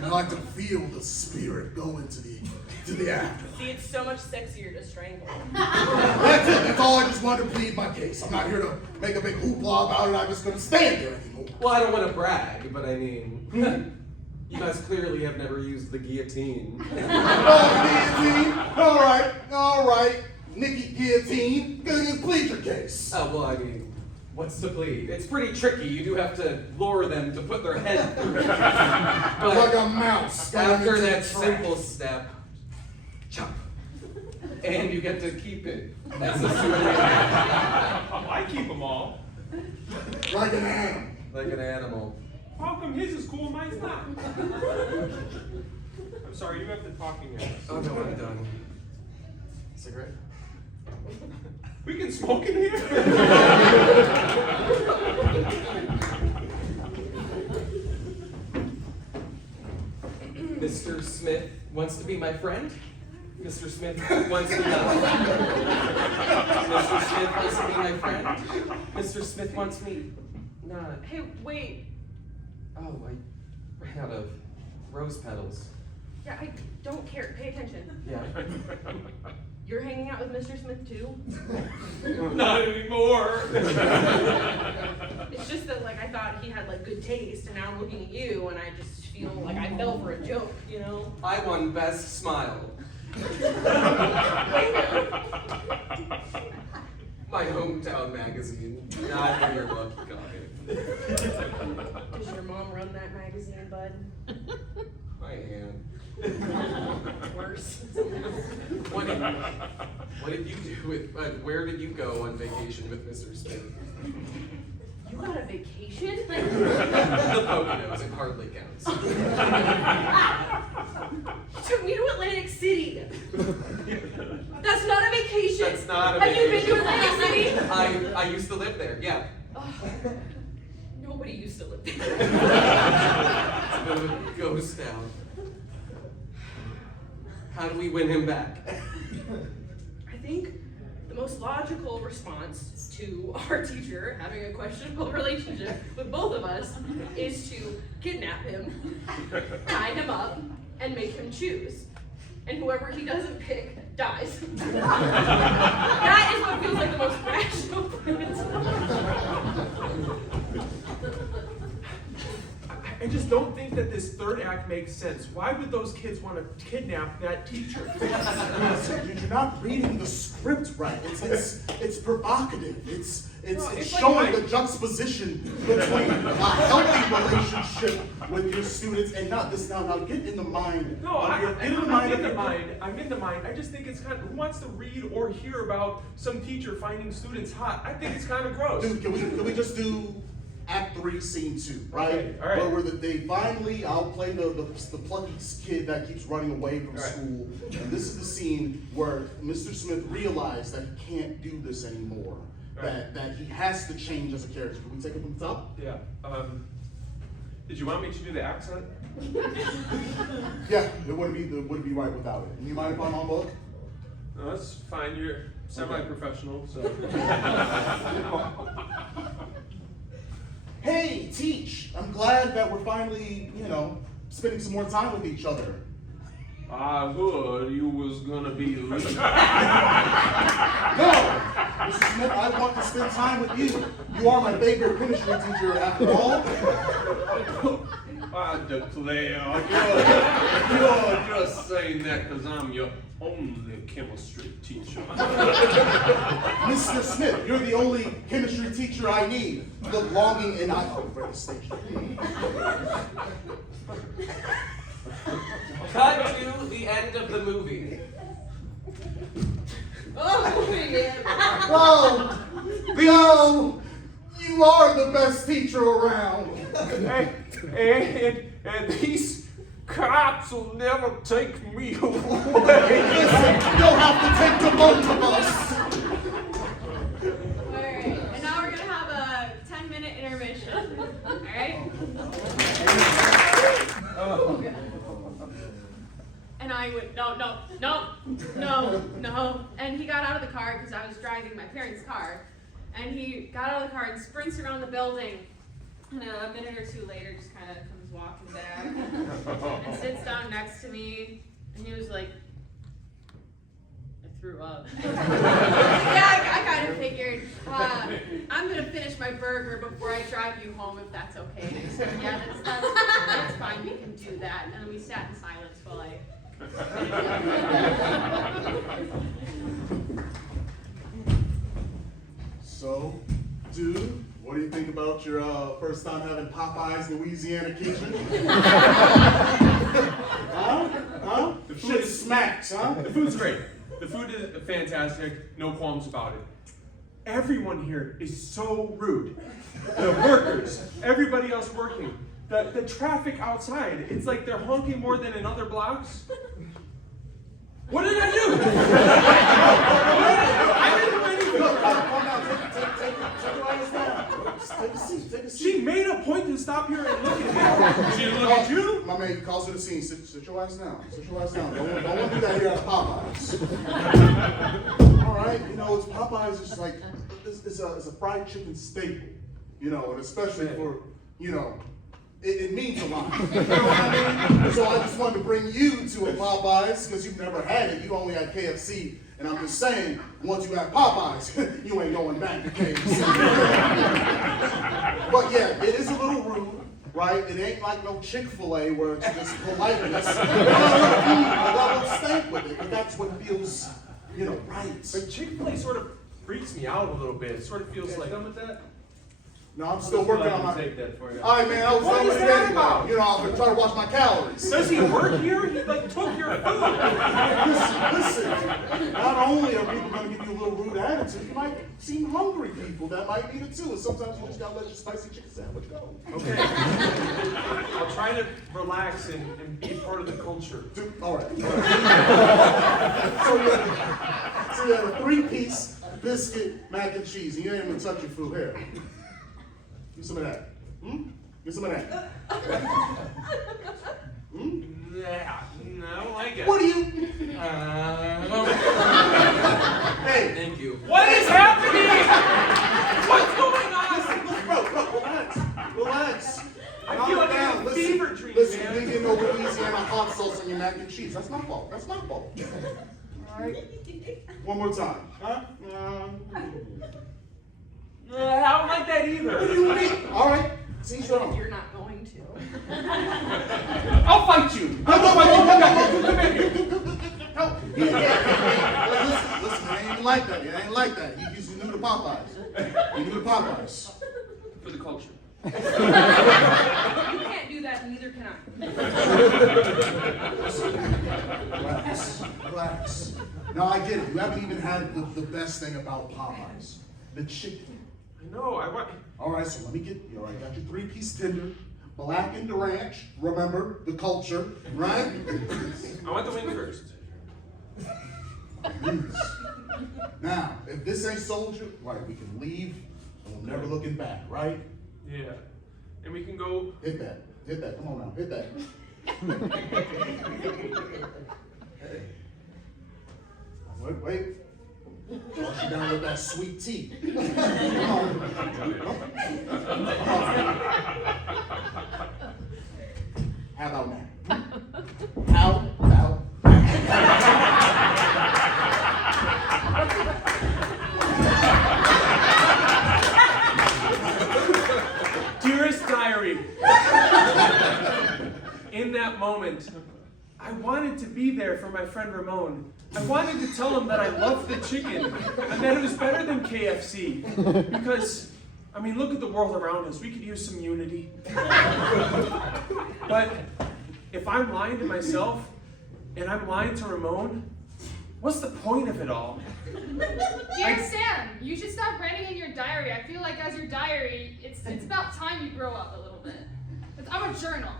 I like to feel the spirit go into the after. See, it's so much sexier to strangle. That's it. That's all. I just wanted to plead my case. I'm not here to make a big hoopla about it. I'm just going to stand there anymore. Well, I don't want to brag, but I mean, you guys clearly have never used the guillotine. Guillotine. All right. Nikki Guillotine, go ahead and plead your case. Oh, well, I mean, what's to plead? It's pretty tricky. You do have to lure them to put their head through. But Like a mouse. going after into that the trap. simple step, chop. And you get to keep it. That's a souvenir. I keep them all. Like an animal. Like an animal. How come his is cool and mine's not? I'm sorry, you have the talking axe. Oh no, I'm done. Cigarette? We can smoke in here? Mr. Smith wants to be my friend. Mr. Smith wants to be Mr. Smith wants to be my friend. Mr. Smith wants me not. Hey, wait. Oh, I ran out of rose petals. Yeah, I don't care. Pay attention. Yeah. You're hanging out with Mr. Smith too? Not anymore. It's just that like I thought he had like good taste, and now I'm looking at you, and I just feel like I fell for a joke, you know? I won best smile. My hometown magazine. Not in your lucky copy. Does your mom run that magazine, bud? My hand. Worse. What did you do with? Where did you go on vacation with Mr. Smith? You got a vacation? The Poconos. It hardly counts. You took me to Atlantic City. That's not a vacation. That's not a Have you been vacation. to Atlantic City? I used to live there. Yeah. Ugh. Nobody used to live there. It's a bit of a ghost town. How do we win him back? I think the most logical response to our teacher having a questionable relationship with both of us is to kidnap him, tie him up, and make him choose. And whoever he doesn't pick dies. That is what feels like the most rational I just don't think that this third act makes sense. Why would those kids want to kidnap that teacher? You're not reading the script right. It's provocative. It's like showing the juxtaposition between a healthy relationship with your students and not this. Now get in the mind. No, of I'm your- in the mind. I'm in the mind. I just think it's kind of, who wants to read or hear about some teacher finding students hot? I think it's kind of gross. Dude, can we just do Act 3, Scene 2, right? Okay, all right. Where they finally, I'll play the plucky kid that keeps running away from All right. school. And this is the scene where Mr. Smith realized that he can't do this anymore. All right. That he has to change as a character. Can we take it from the top? Yeah. Did you want me to do the accent? Yeah, it wouldn't be right without it. You mind if I'm on book? No, that's fine. You're semi-professional, so. Hey, Teach, I'm glad that we're finally, spending some more time with each other. I heard you was gonna be late. No! Mr. Smith, I want to spend time with you. You are my favorite chemistry teacher after all. I declare, you're just saying that because I'm your only chemistry teacher. Mr. Smith, you're the only chemistry teacher I need. The longing and I for the station. Cut to the end of the movie. Oh, yeah. Whoa! Theo, you are the best teacher around. And these cops will never take me away. Listen, you'll have to take the both of us. Alright, and now we're gonna have a 10-minute intermission. Alright? And I went, no. And he got out of the car because I was driving my parents' car. And he got out of the car and sprints around the building. And a minute or two later, just kind of comes walking back and sits down next to me. And he was like, I threw up. Yeah, I kind of figured. I'm gonna finish my burger before I drive you home, if that's okay. And I said, yeah, that's fine. We can do that. And then we sat in silence while I. So, dude, what do you think about your first time having Popeye's Louisiana kitchen? Huh? The shit smacks, huh? The food's great. The food is fantastic. No qualms about it. Everyone here is so rude. The workers, everybody else working, the traffic outside. It's like they're honking more than in other blocks. What did I do? I didn't do anything. Calm down. Take your eyes down. Take a seat. She made a point to stop here and look at me. She didn't look at you? My man, he calls her the scene. Sit your ass down. Sit your ass down. Don't want to do that here at Popeyes. All right, it's Popeyes. It's like it's a fried chicken staple, and especially for it means a lot. You know what I mean? So I just wanted to bring you to a Popeyes because you've never had it. You only had KFC. And I'm just saying, once you have Popeyes, you ain't going back to KFC. But yeah, it is a little rude, right? It ain't like no Chick-fil-A where it's just politeness. A little stank with it, but that's what feels, right. But Chick-fil-A sort of freaks me out a little bit. It sort of feels like. Done with that? No, I'm still working on my. Take that for you. All right, man. I was What done is with it that anyway. about? I'm gonna try to watch my calories. Does he work here? He took your food. Listen. Not only are people gonna give you a little rude attitude, you might seem hungry people that might need it too. And sometimes you just gotta let your spicy chicken sandwich go. Okay. I'll try to relax and be part of the culture. Dude, all right. So you have a 3-piece biscuit, mac and cheese, and you ain't even touch your food. Here. Get some of that. Get some of that. Yeah, no, I don't like it. What do you? Hey, Thank you. What is happening? What's going on? bro, relax. I feel like I'm in a fever dream, Listen, man. you didn't know Louisiana hot sauce on your mac and cheese. That's my fault. All right. One more time. Huh? I don't like that either. All right. See, If strong. you're not going to. I'll fight you. I'll fight you. Come back here. Come back here. No, yeah. Listen, it ain't even like that. It ain't like that. He's new to Popeyes. He's new to Popeyes. For the culture. You can't do that, and neither can I. Relax. No, I get it. You haven't even had the best thing about Popeyes. The chicken. I know. I want. Alright, so let me get you. Alright, got your 3-piece tender. Blackened ranch. Remember, the culture, right? I want the wing first. Please. Now, if this ain't sold you, right, we can leave and we're never looking back, right? Yeah. And we can go. Hit that. Hit that. Come on now. Hit that. Wait. Wash you down with that sweet tea. Come on. How about now? How about Dearest diary. In that moment, I wanted to be there for my friend Ramon. I wanted to tell him that I loved the chicken and that it was better than KFC. Because, I mean, look at the world around us. We could use some unity. But if I'm lying to myself and I'm lying to Ramon, what's the point of it all? Dear Sam, you should stop writing in your diary. I feel like as your diary, it's about time you grow up a little bit. I'm a journal.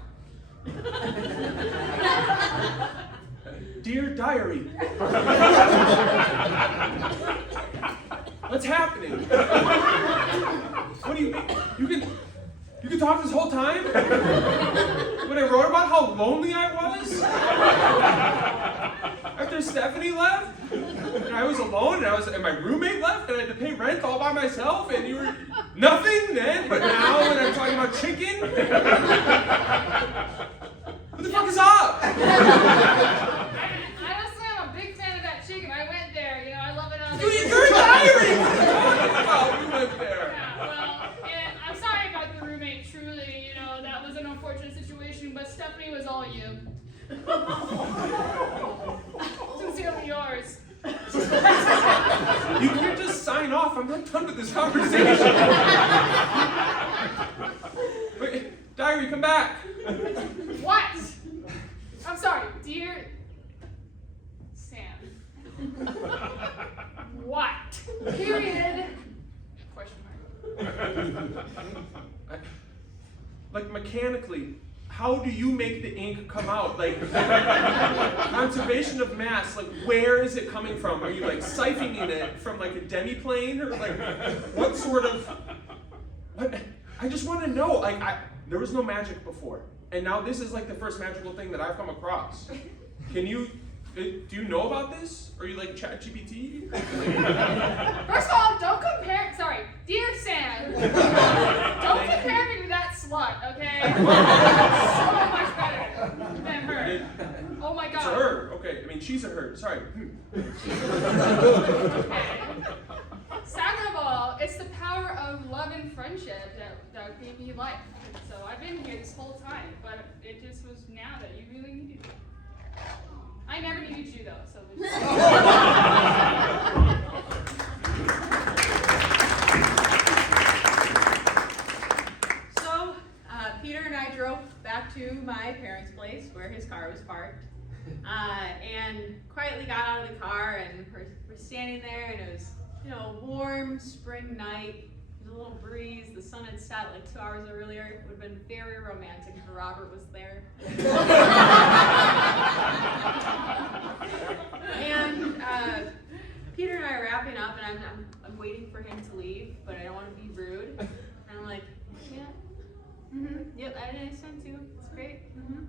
Dear diary. What's happening? What do you mean? You can talk this whole time? When I wrote about how lonely I was? After Stephanie left? And I was alone and my roommate left and I had to pay rent all by myself and you were nothing then, but now when I'm talking about chicken? What the fuck is up? Honestly, I'm a big fan of that chicken. I went there, I love it on Dude, you're a diary! Oh, you went there. Yeah, well, and I'm sorry about the roommate, truly, that was an unfortunate situation, but Stephanie was all you. Sincerely yours. You can't just sign off. I'm not done with this conversation. Wait, diary, come back. What? I'm sorry, dear Sam. What? Period. Question mark. Like mechanically, how do you make the ink come out? Like conservation of mass, like where is it coming from? Are you like siphoning it from like a demiplane or like what sort of what? I just want to know. Like there was no magic before. And now this is like the first magical thing that I've come across. Do you know about this? Are you like ChatGPT? First of all, don't compare. Sorry, dear Sam. Don't compare me to that slut, okay? So much better than her. Oh my It's god. a her. Okay, I mean she's a her. Sorry. Okay. Second of all, it's the power of love and friendship that gave me life. So I've been here this whole time, but it just was now that you really needed me. I never needed you though, so So, Peter and I drove back to my parents' place where his car was parked, and quietly got out of the car, and we're standing there, and it was, a warm spring night. There was a little breeze. The sun had set like 2 hours earlier. It would have been very romantic if Robert was there. And Peter and I are wrapping up, and I'm waiting for him to leave, but I don't want to be rude. And I'm like, yeah, yep, I understand too. It's great. And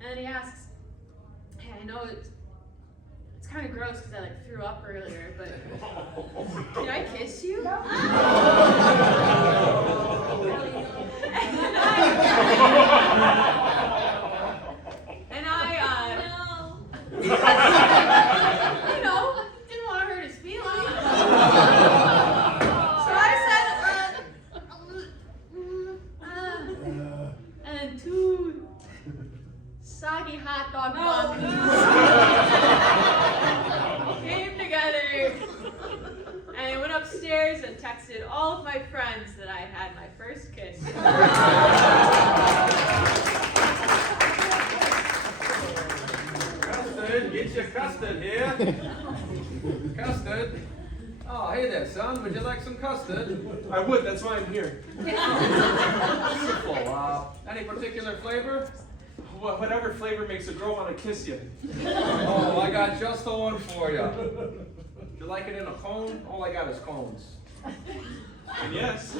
then he asks, hey, I know it's kind of gross because I like threw up earlier, but can I kiss you? And I didn't want to hurt his feelings. So I said, hot dog buns came together. And I went upstairs and texted all of my friends that I had my first kiss. Custard, get your custard here. Custard. Oh, hey there, son. Would you like some custard? I would, that's why I'm here. Beautiful. Any particular flavor? Whatever flavor makes a girl want to kiss you. Oh, I got just the one for you. Would you like it in a cone? All I got is cones. And yes.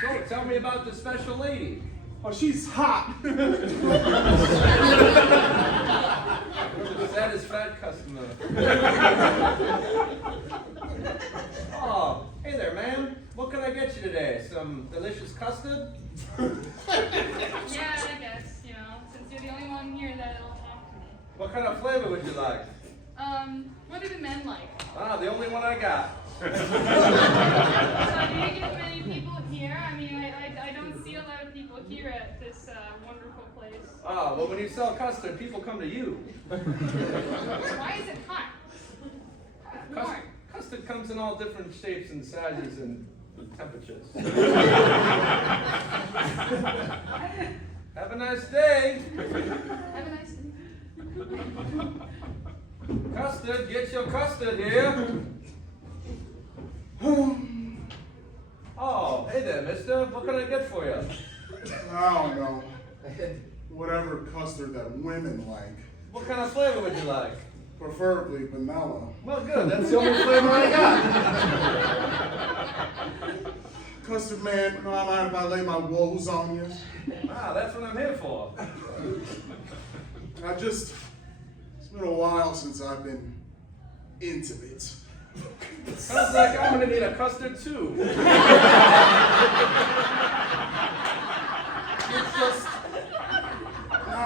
So, tell me about the special lady. Oh, she's hot. Satisfied customer. Oh, hey there, ma'am. What can I get you today? Some delicious custard? Yeah, I guess, since you're the only one here that'll talk to me. What kind of flavor would you like? What do the men like? Ah, the only one I got. So do you get many people here? I mean, I don't see a lot of people here at this wonderful place. Ah, well, when you sell custard, people come to you. Why is it hot? Warm. Custard comes in all different shapes and sizes and temperatures. Have a nice day. Have a nice day. Custard, get your custard here. Oh, hey there, mister. What can I get for you? I don't know. Whatever custard that women like. What kind of flavor would you like? Preferably vanilla. Well, good. That's the only flavor I got. Custard man, you don't mind if I lay my woes on you? Ah, that's what I'm here for. It's been a while since I've been intimate. Sounds like I'm gonna need a custard too. It's just, no.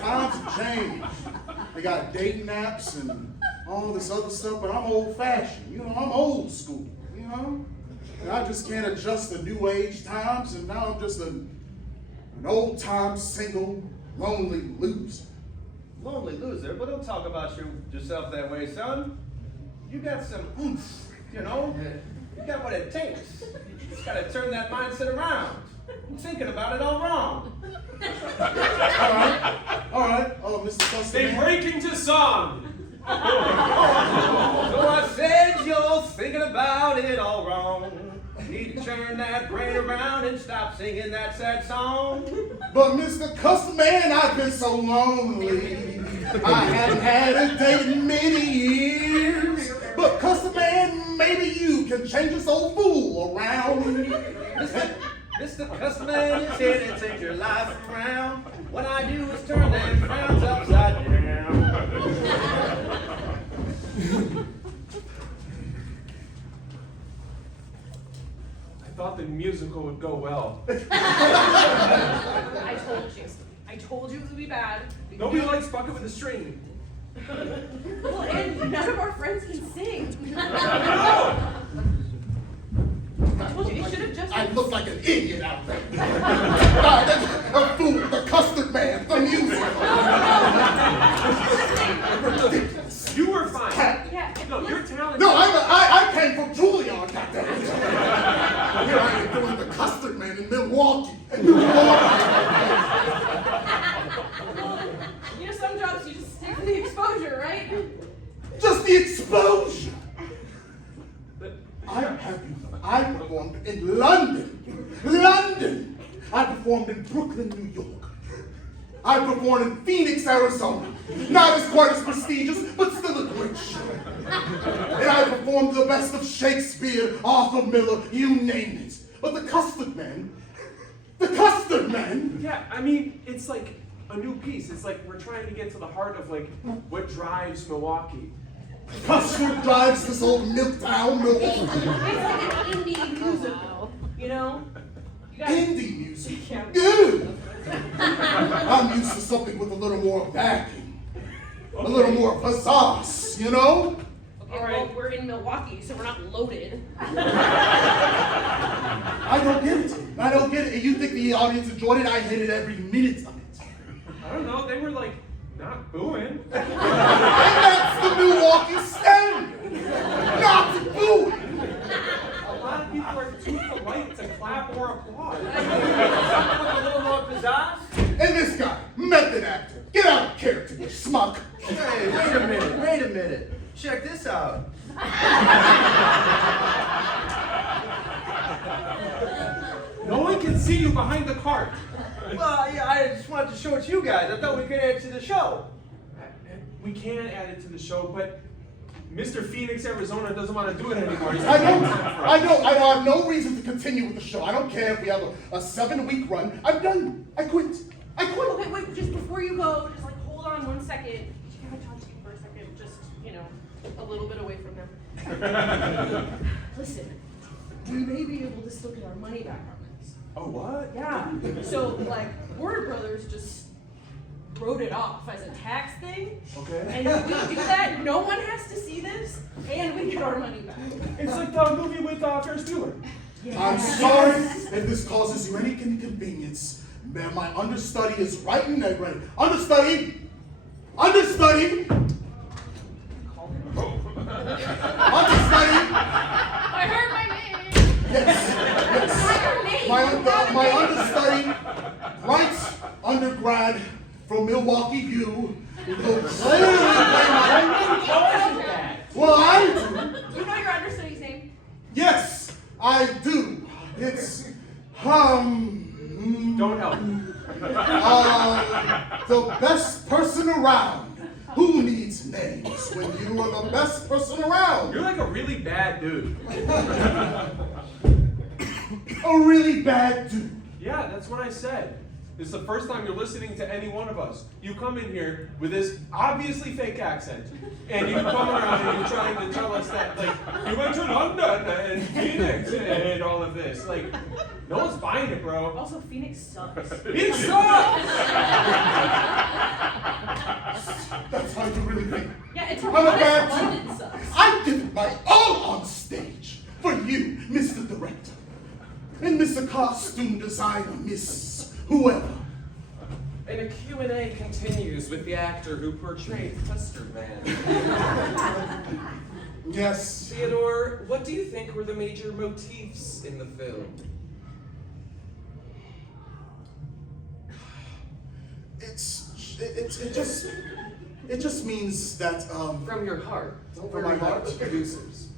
Times have changed. They got dating apps and all this other stuff, but I'm old fashioned. I'm old school, And I just can't adjust to new age times, and now I'm just an old time single, lonely loser. Lonely loser, but don't talk about yourself that way, son. You got some oomph, You got what it takes. You just gotta turn that mindset around. I'm thinking about it all wrong. All right. Oh, Mr. Custard They Man. break into song. So I said you're thinking about it all wrong. Need to turn that brain around and stop singing that sad song. But Mr. Custard Man, I've been so lonely. I haven't had a date in many years. But Custard Man, maybe you can change this old fool around. Mr. Customer is here to take your life around. What I do is turn them frowns upside down. I thought the musical would go well. I told you it would be bad. Nobody likes Bucket with a String. Well, and none of our friends can sing. I told you, it should have just I been. look like an idiot out there. A fool, the Custard Man, the musical. You were fine. Yeah. No, you're talented. No, I came from Juilliard, goddammit. Here I am doing the Custard Man in Milwaukee. Some jobs you just stick to the exposure, right? Just the exposure. I performed in London. I performed in Brooklyn, New York. I performed in Phoenix, Arizona. Not as quite as prestigious, but still a great show. And I performed the best of Shakespeare, Arthur Miller, you name it. But the Custard Man. Yeah, I mean, it's like a new piece. It's like we're trying to get to the heart of like what drives Milwaukee. Custard drives this old Milktown, Milwaukee. It's like an indie musical, You guys, Indie music. Yeah. Good. I'm used to something with a little more backing, a little more pizzazz, Okay, well, we're in Milwaukee, so we're not loaded. I don't get it. I don't get it. And you think the audience enjoyed it? I hated every minute of it. I don't know, they were like, not booing. And that's the Milwaukee standard. Not booing. A lot of people are too polite to clap or applaud. A little more pizzazz? And this guy, method actor. Get out of character, you schmuck. Hey, wait a minute. Check this out. No one can see you behind the cart. Well, yeah, I just wanted to show it to you guys. I thought we could add to the show. We can add it to the show, but Mr. Phoenix, Arizona doesn't want to do it anymore. He's I like, have no reason to continue with the show. I don't care if we have a 7-week run. I'm done. I quit. Okay, wait, just before you go, just like hold on 1 second. Can I talk to you for a second? Just, a little bit away from them. Listen, we may be able to still get our money back on this. oh, what? Yeah. So, like, Warner Brothers just wrote it off as a tax thing. Okay. And if we do that, no one has to see this, and we get our money back. It's like the movie with Ferris Bueller. I'm sorry if this causes you any inconvenience. Man, my understudy is writing and ready. Understudy! Understudy! Understudy! I heard my name. Yes. My understudy writes undergrad from Milwaukee U. Will clearly play my. Well, I do. Do you know your understudy's name? Yes, I do. It's Don't help. the best person around. Who needs names when you are the best person around? You're like a really bad dude. A really bad dude. Yeah, that's what I said. This is the first time you're listening to any one of us. You come in here with this obviously fake accent, and you come around and you're trying to tell us that, like, you went to London and Phoenix and all of this. Like, no one's buying it, bro. Also, Phoenix sucks. Phoenix sucks! That's how you really think. Yeah, it's I'm a bad London dude. sucks. I give it my all on stage for you, Mr. Director, and Mr. Costume Designer, Miss Whoever. And a Q&A continues with the actor who portrayed Custard Man. Yes. Theodore, what do you think were the major motifs in the film? It just means that From your heart. Don't From worry my about heart? the producers.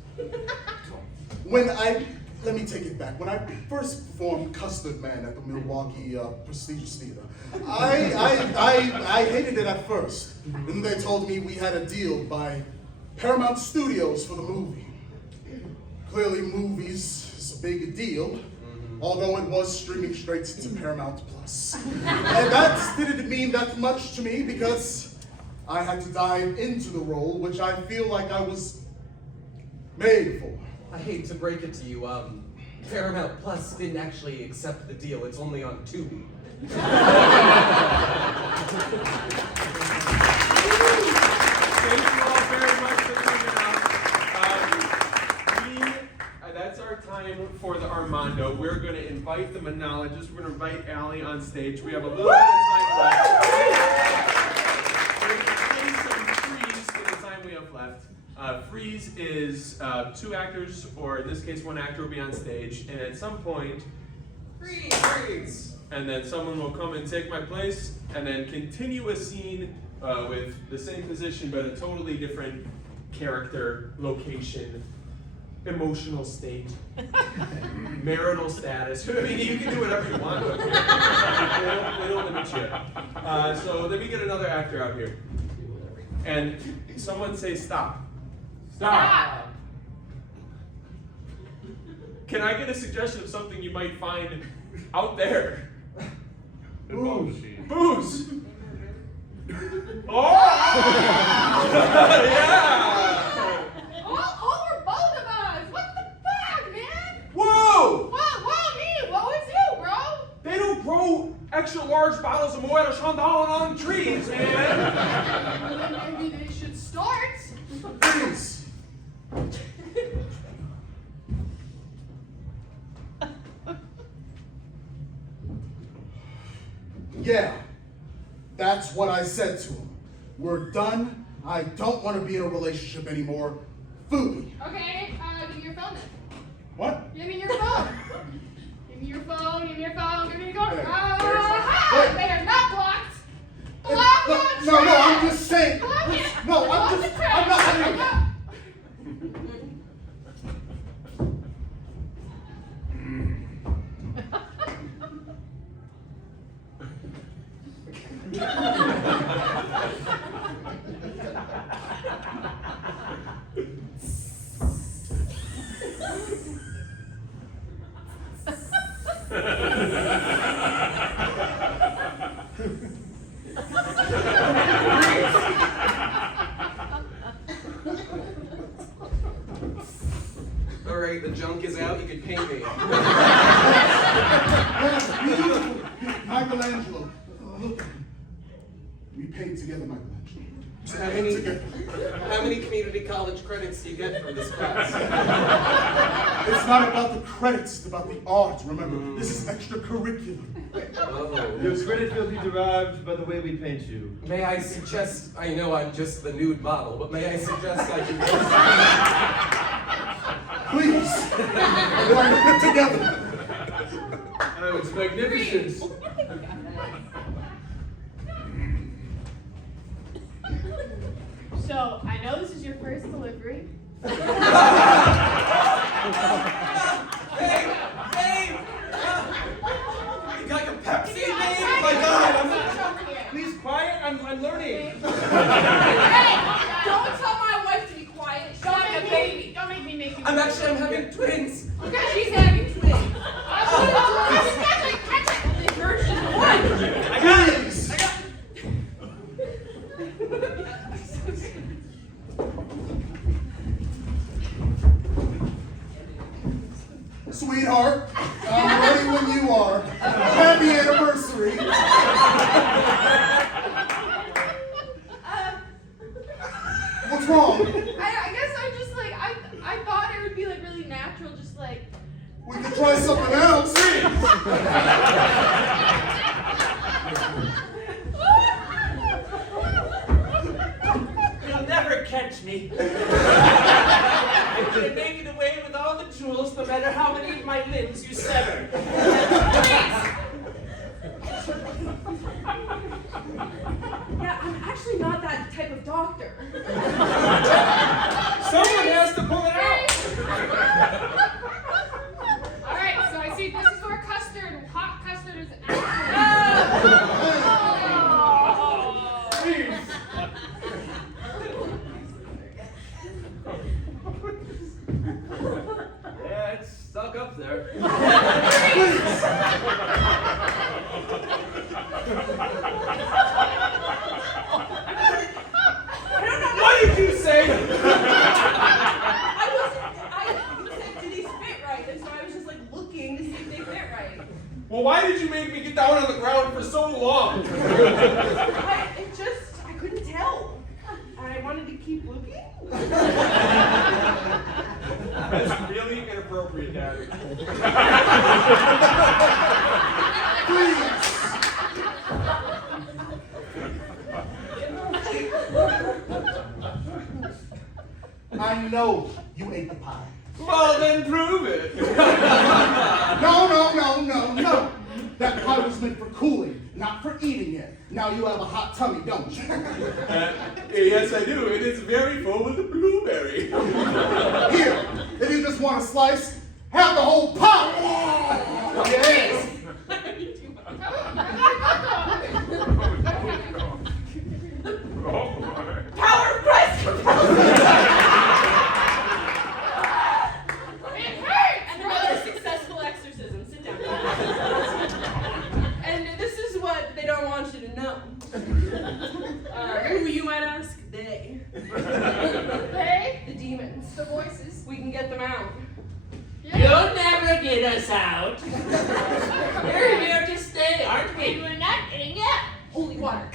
Let me take it back. When I first performed Custard Man at the Milwaukee Prestigious Theater, I hated it at first. And they told me we had a deal by Paramount Studios for the movie. Clearly, movies is a big deal, although it was streaming straight to Paramount Plus. And that didn't mean that much to me because I had to dive into the role, which I feel like I was made for. I hate to break it to you, Paramount Plus didn't actually accept the deal. It's only on Tubi. Thank you all very much for coming out. That's our time for the Armando. We're going to invite the monologist. We're going to invite Allie on stage. We have a little bit of time left. We're going to play some freeze for the time we have left. Freeze is 2 actors, or in this case, 1 actor will be on stage, and at some point, freeze! And then someone will come and take my place, and then continue a scene with the same position, but a totally different character, location, emotional state, marital status. I mean, you can do whatever you want up here. We don't limit you. So let me get another actor out here. And someone say stop. Stop. Can I get a suggestion of something you might find out there? Booze. Booze. Oh! Yeah! Over both of us. What the fuck, man? Whoa! Whoa, me. What was you, bro? They don't grow extra large bottles of Moet Chandon on trees, man. Well, then maybe they should start. Freeze. Yeah, that's what I said to him. We're done. I don't want to be in a relationship anymore. Food. Okay, give me your phone then. What? Give me your phone. Give me your phone, give me your phone, give me your phone. Hey, Ah, they are not blocked. Block No, the no, trash. I'm just saying. Block it. No, Block I'm the just, trash. I'm not having All right, the junk is out. You can pay me. That's beautiful. Michelangelo. Look. We paid together, Michelangelo. How many community college credits do you get from this class? It's not about the credits, it's about the art. Remember, this is extracurricular. Oh. Your credit will be derived by the way we paint you. May I suggest, I know I'm just the nude model, but may I suggest I do this? Please. We're in it together. Oh, it's magnificent. So, I know this is your first delivery. Hey! You got your Pepsi, babe? Oh my God! Please, quiet. I'm learning. Hey, don't tell my wife to be quiet. Don't make me make you. I'm having twins. Okay, she's having twins. Catch it. First, she's one. I got it. Sweetheart, I'm ready when you are. Happy anniversary. What's wrong? I guess I'm just like, I thought it would be like really natural, just like. We could try something else. You'll never catch me. I'm gonna make it away with all the jewels, no matter how many of my limbs you sever. Yeah, I'm actually not that type of doctor. Someone has to pull it out. All right, so I see this is where custard, hot custard is Yeah, it's stuck up there. What did you say? You said, did these fit right? And so I was just like looking to see if they fit right. Well, why did you make me get down on the ground for so long? I couldn't tell. And I wanted to keep looking. That's really inappropriate, Daddy. I know you ate the pie. Well, then prove it. No. That pie was meant for cooling, not for eating it. Now you have a hot tummy, don't you? Yes, I do. It is very full with a blueberry. Here, if you just want a slice, have the whole pie. Yes. Power press! It hurts! And another successful exorcism. Sit down. And this is what they don't want you to know. Who you might ask? They. Hey, The demons. the voices. We can get them out. You'll never get us out. We're here to stay, aren't we? We're not getting out. Holy water.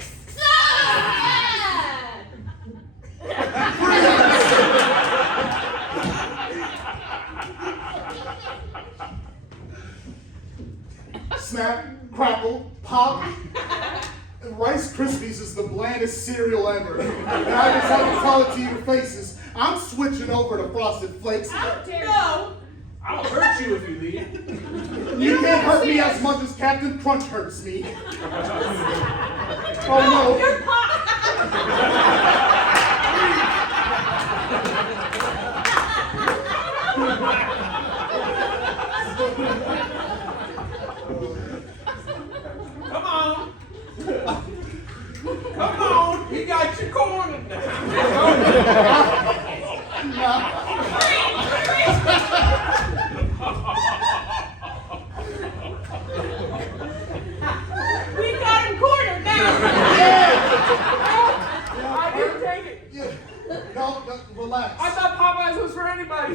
Snap, crackle, pop. Rice Krispies is the blandest cereal ever. And I just have to tell it to your faces. I'm switching over to Frosted Flakes. No. I'll hurt you if you leave. You can't hurt me as much as Captain Crunch hurts me. Oh no. You're pop. Come on. Come on. He got you cornered now. We got him cornered now. I didn't take it. Yeah. No, relax. I thought Popeyes was for anybody.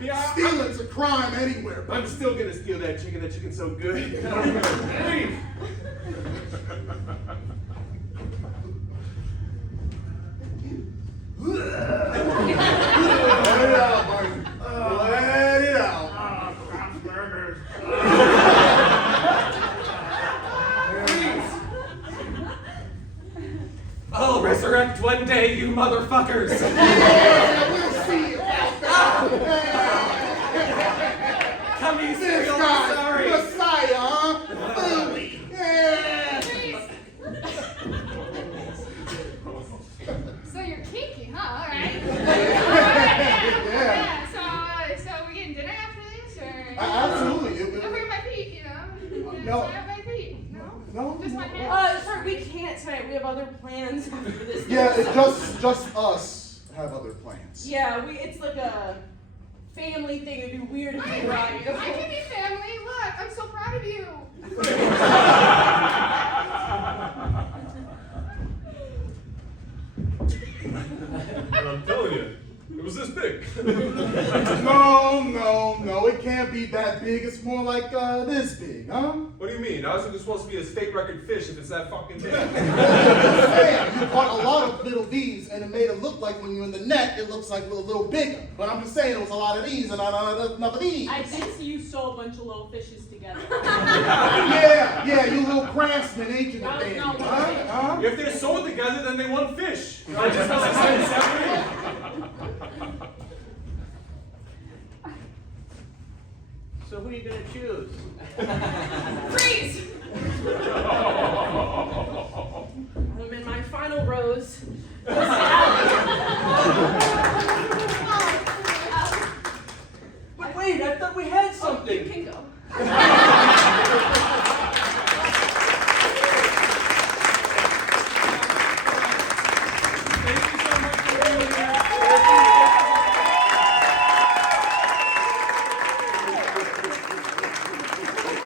Yeah, Stealing's a crime anywhere. But I'm still gonna steal that chicken. That chicken's so good. leave. let it out, Martin. Let it out. I'll resurrect one day, you motherfuckers. Yeah, we'll see about that. Come easy, This I'm guy, sorry. Messiah, huh? Louie. Yeah. So you're kinky, huh? All right. Yeah. So we getting dinner after this, or? Absolutely. Don't forget my feet, you know. No. I have my feet. No. No. Just my hands. Sorry, we can't tonight. We have other plans after this. Yeah, it's just us have other plans. Yeah, it's like a family thing. It'd be weird if you brought you. I can be family. Look, I'm so proud of you. I'm telling you, it was this big. No, it can't be that big. It's more like this big, huh? What do you mean? I was supposed to be a state record fish if it's that fucking big. Hey, you caught a lot of little D's, and it made it look like when you're in the net, it looks like a little bigger. But I'm just saying, it was a lot of these and not enough of these. I did see you sew a bunch of little fishes together. Yeah, you little craftsman, ain't you, No, Danny? no, Huh? If they're sold together, then they want fish. I just felt like saying separate. So who are you gonna choose?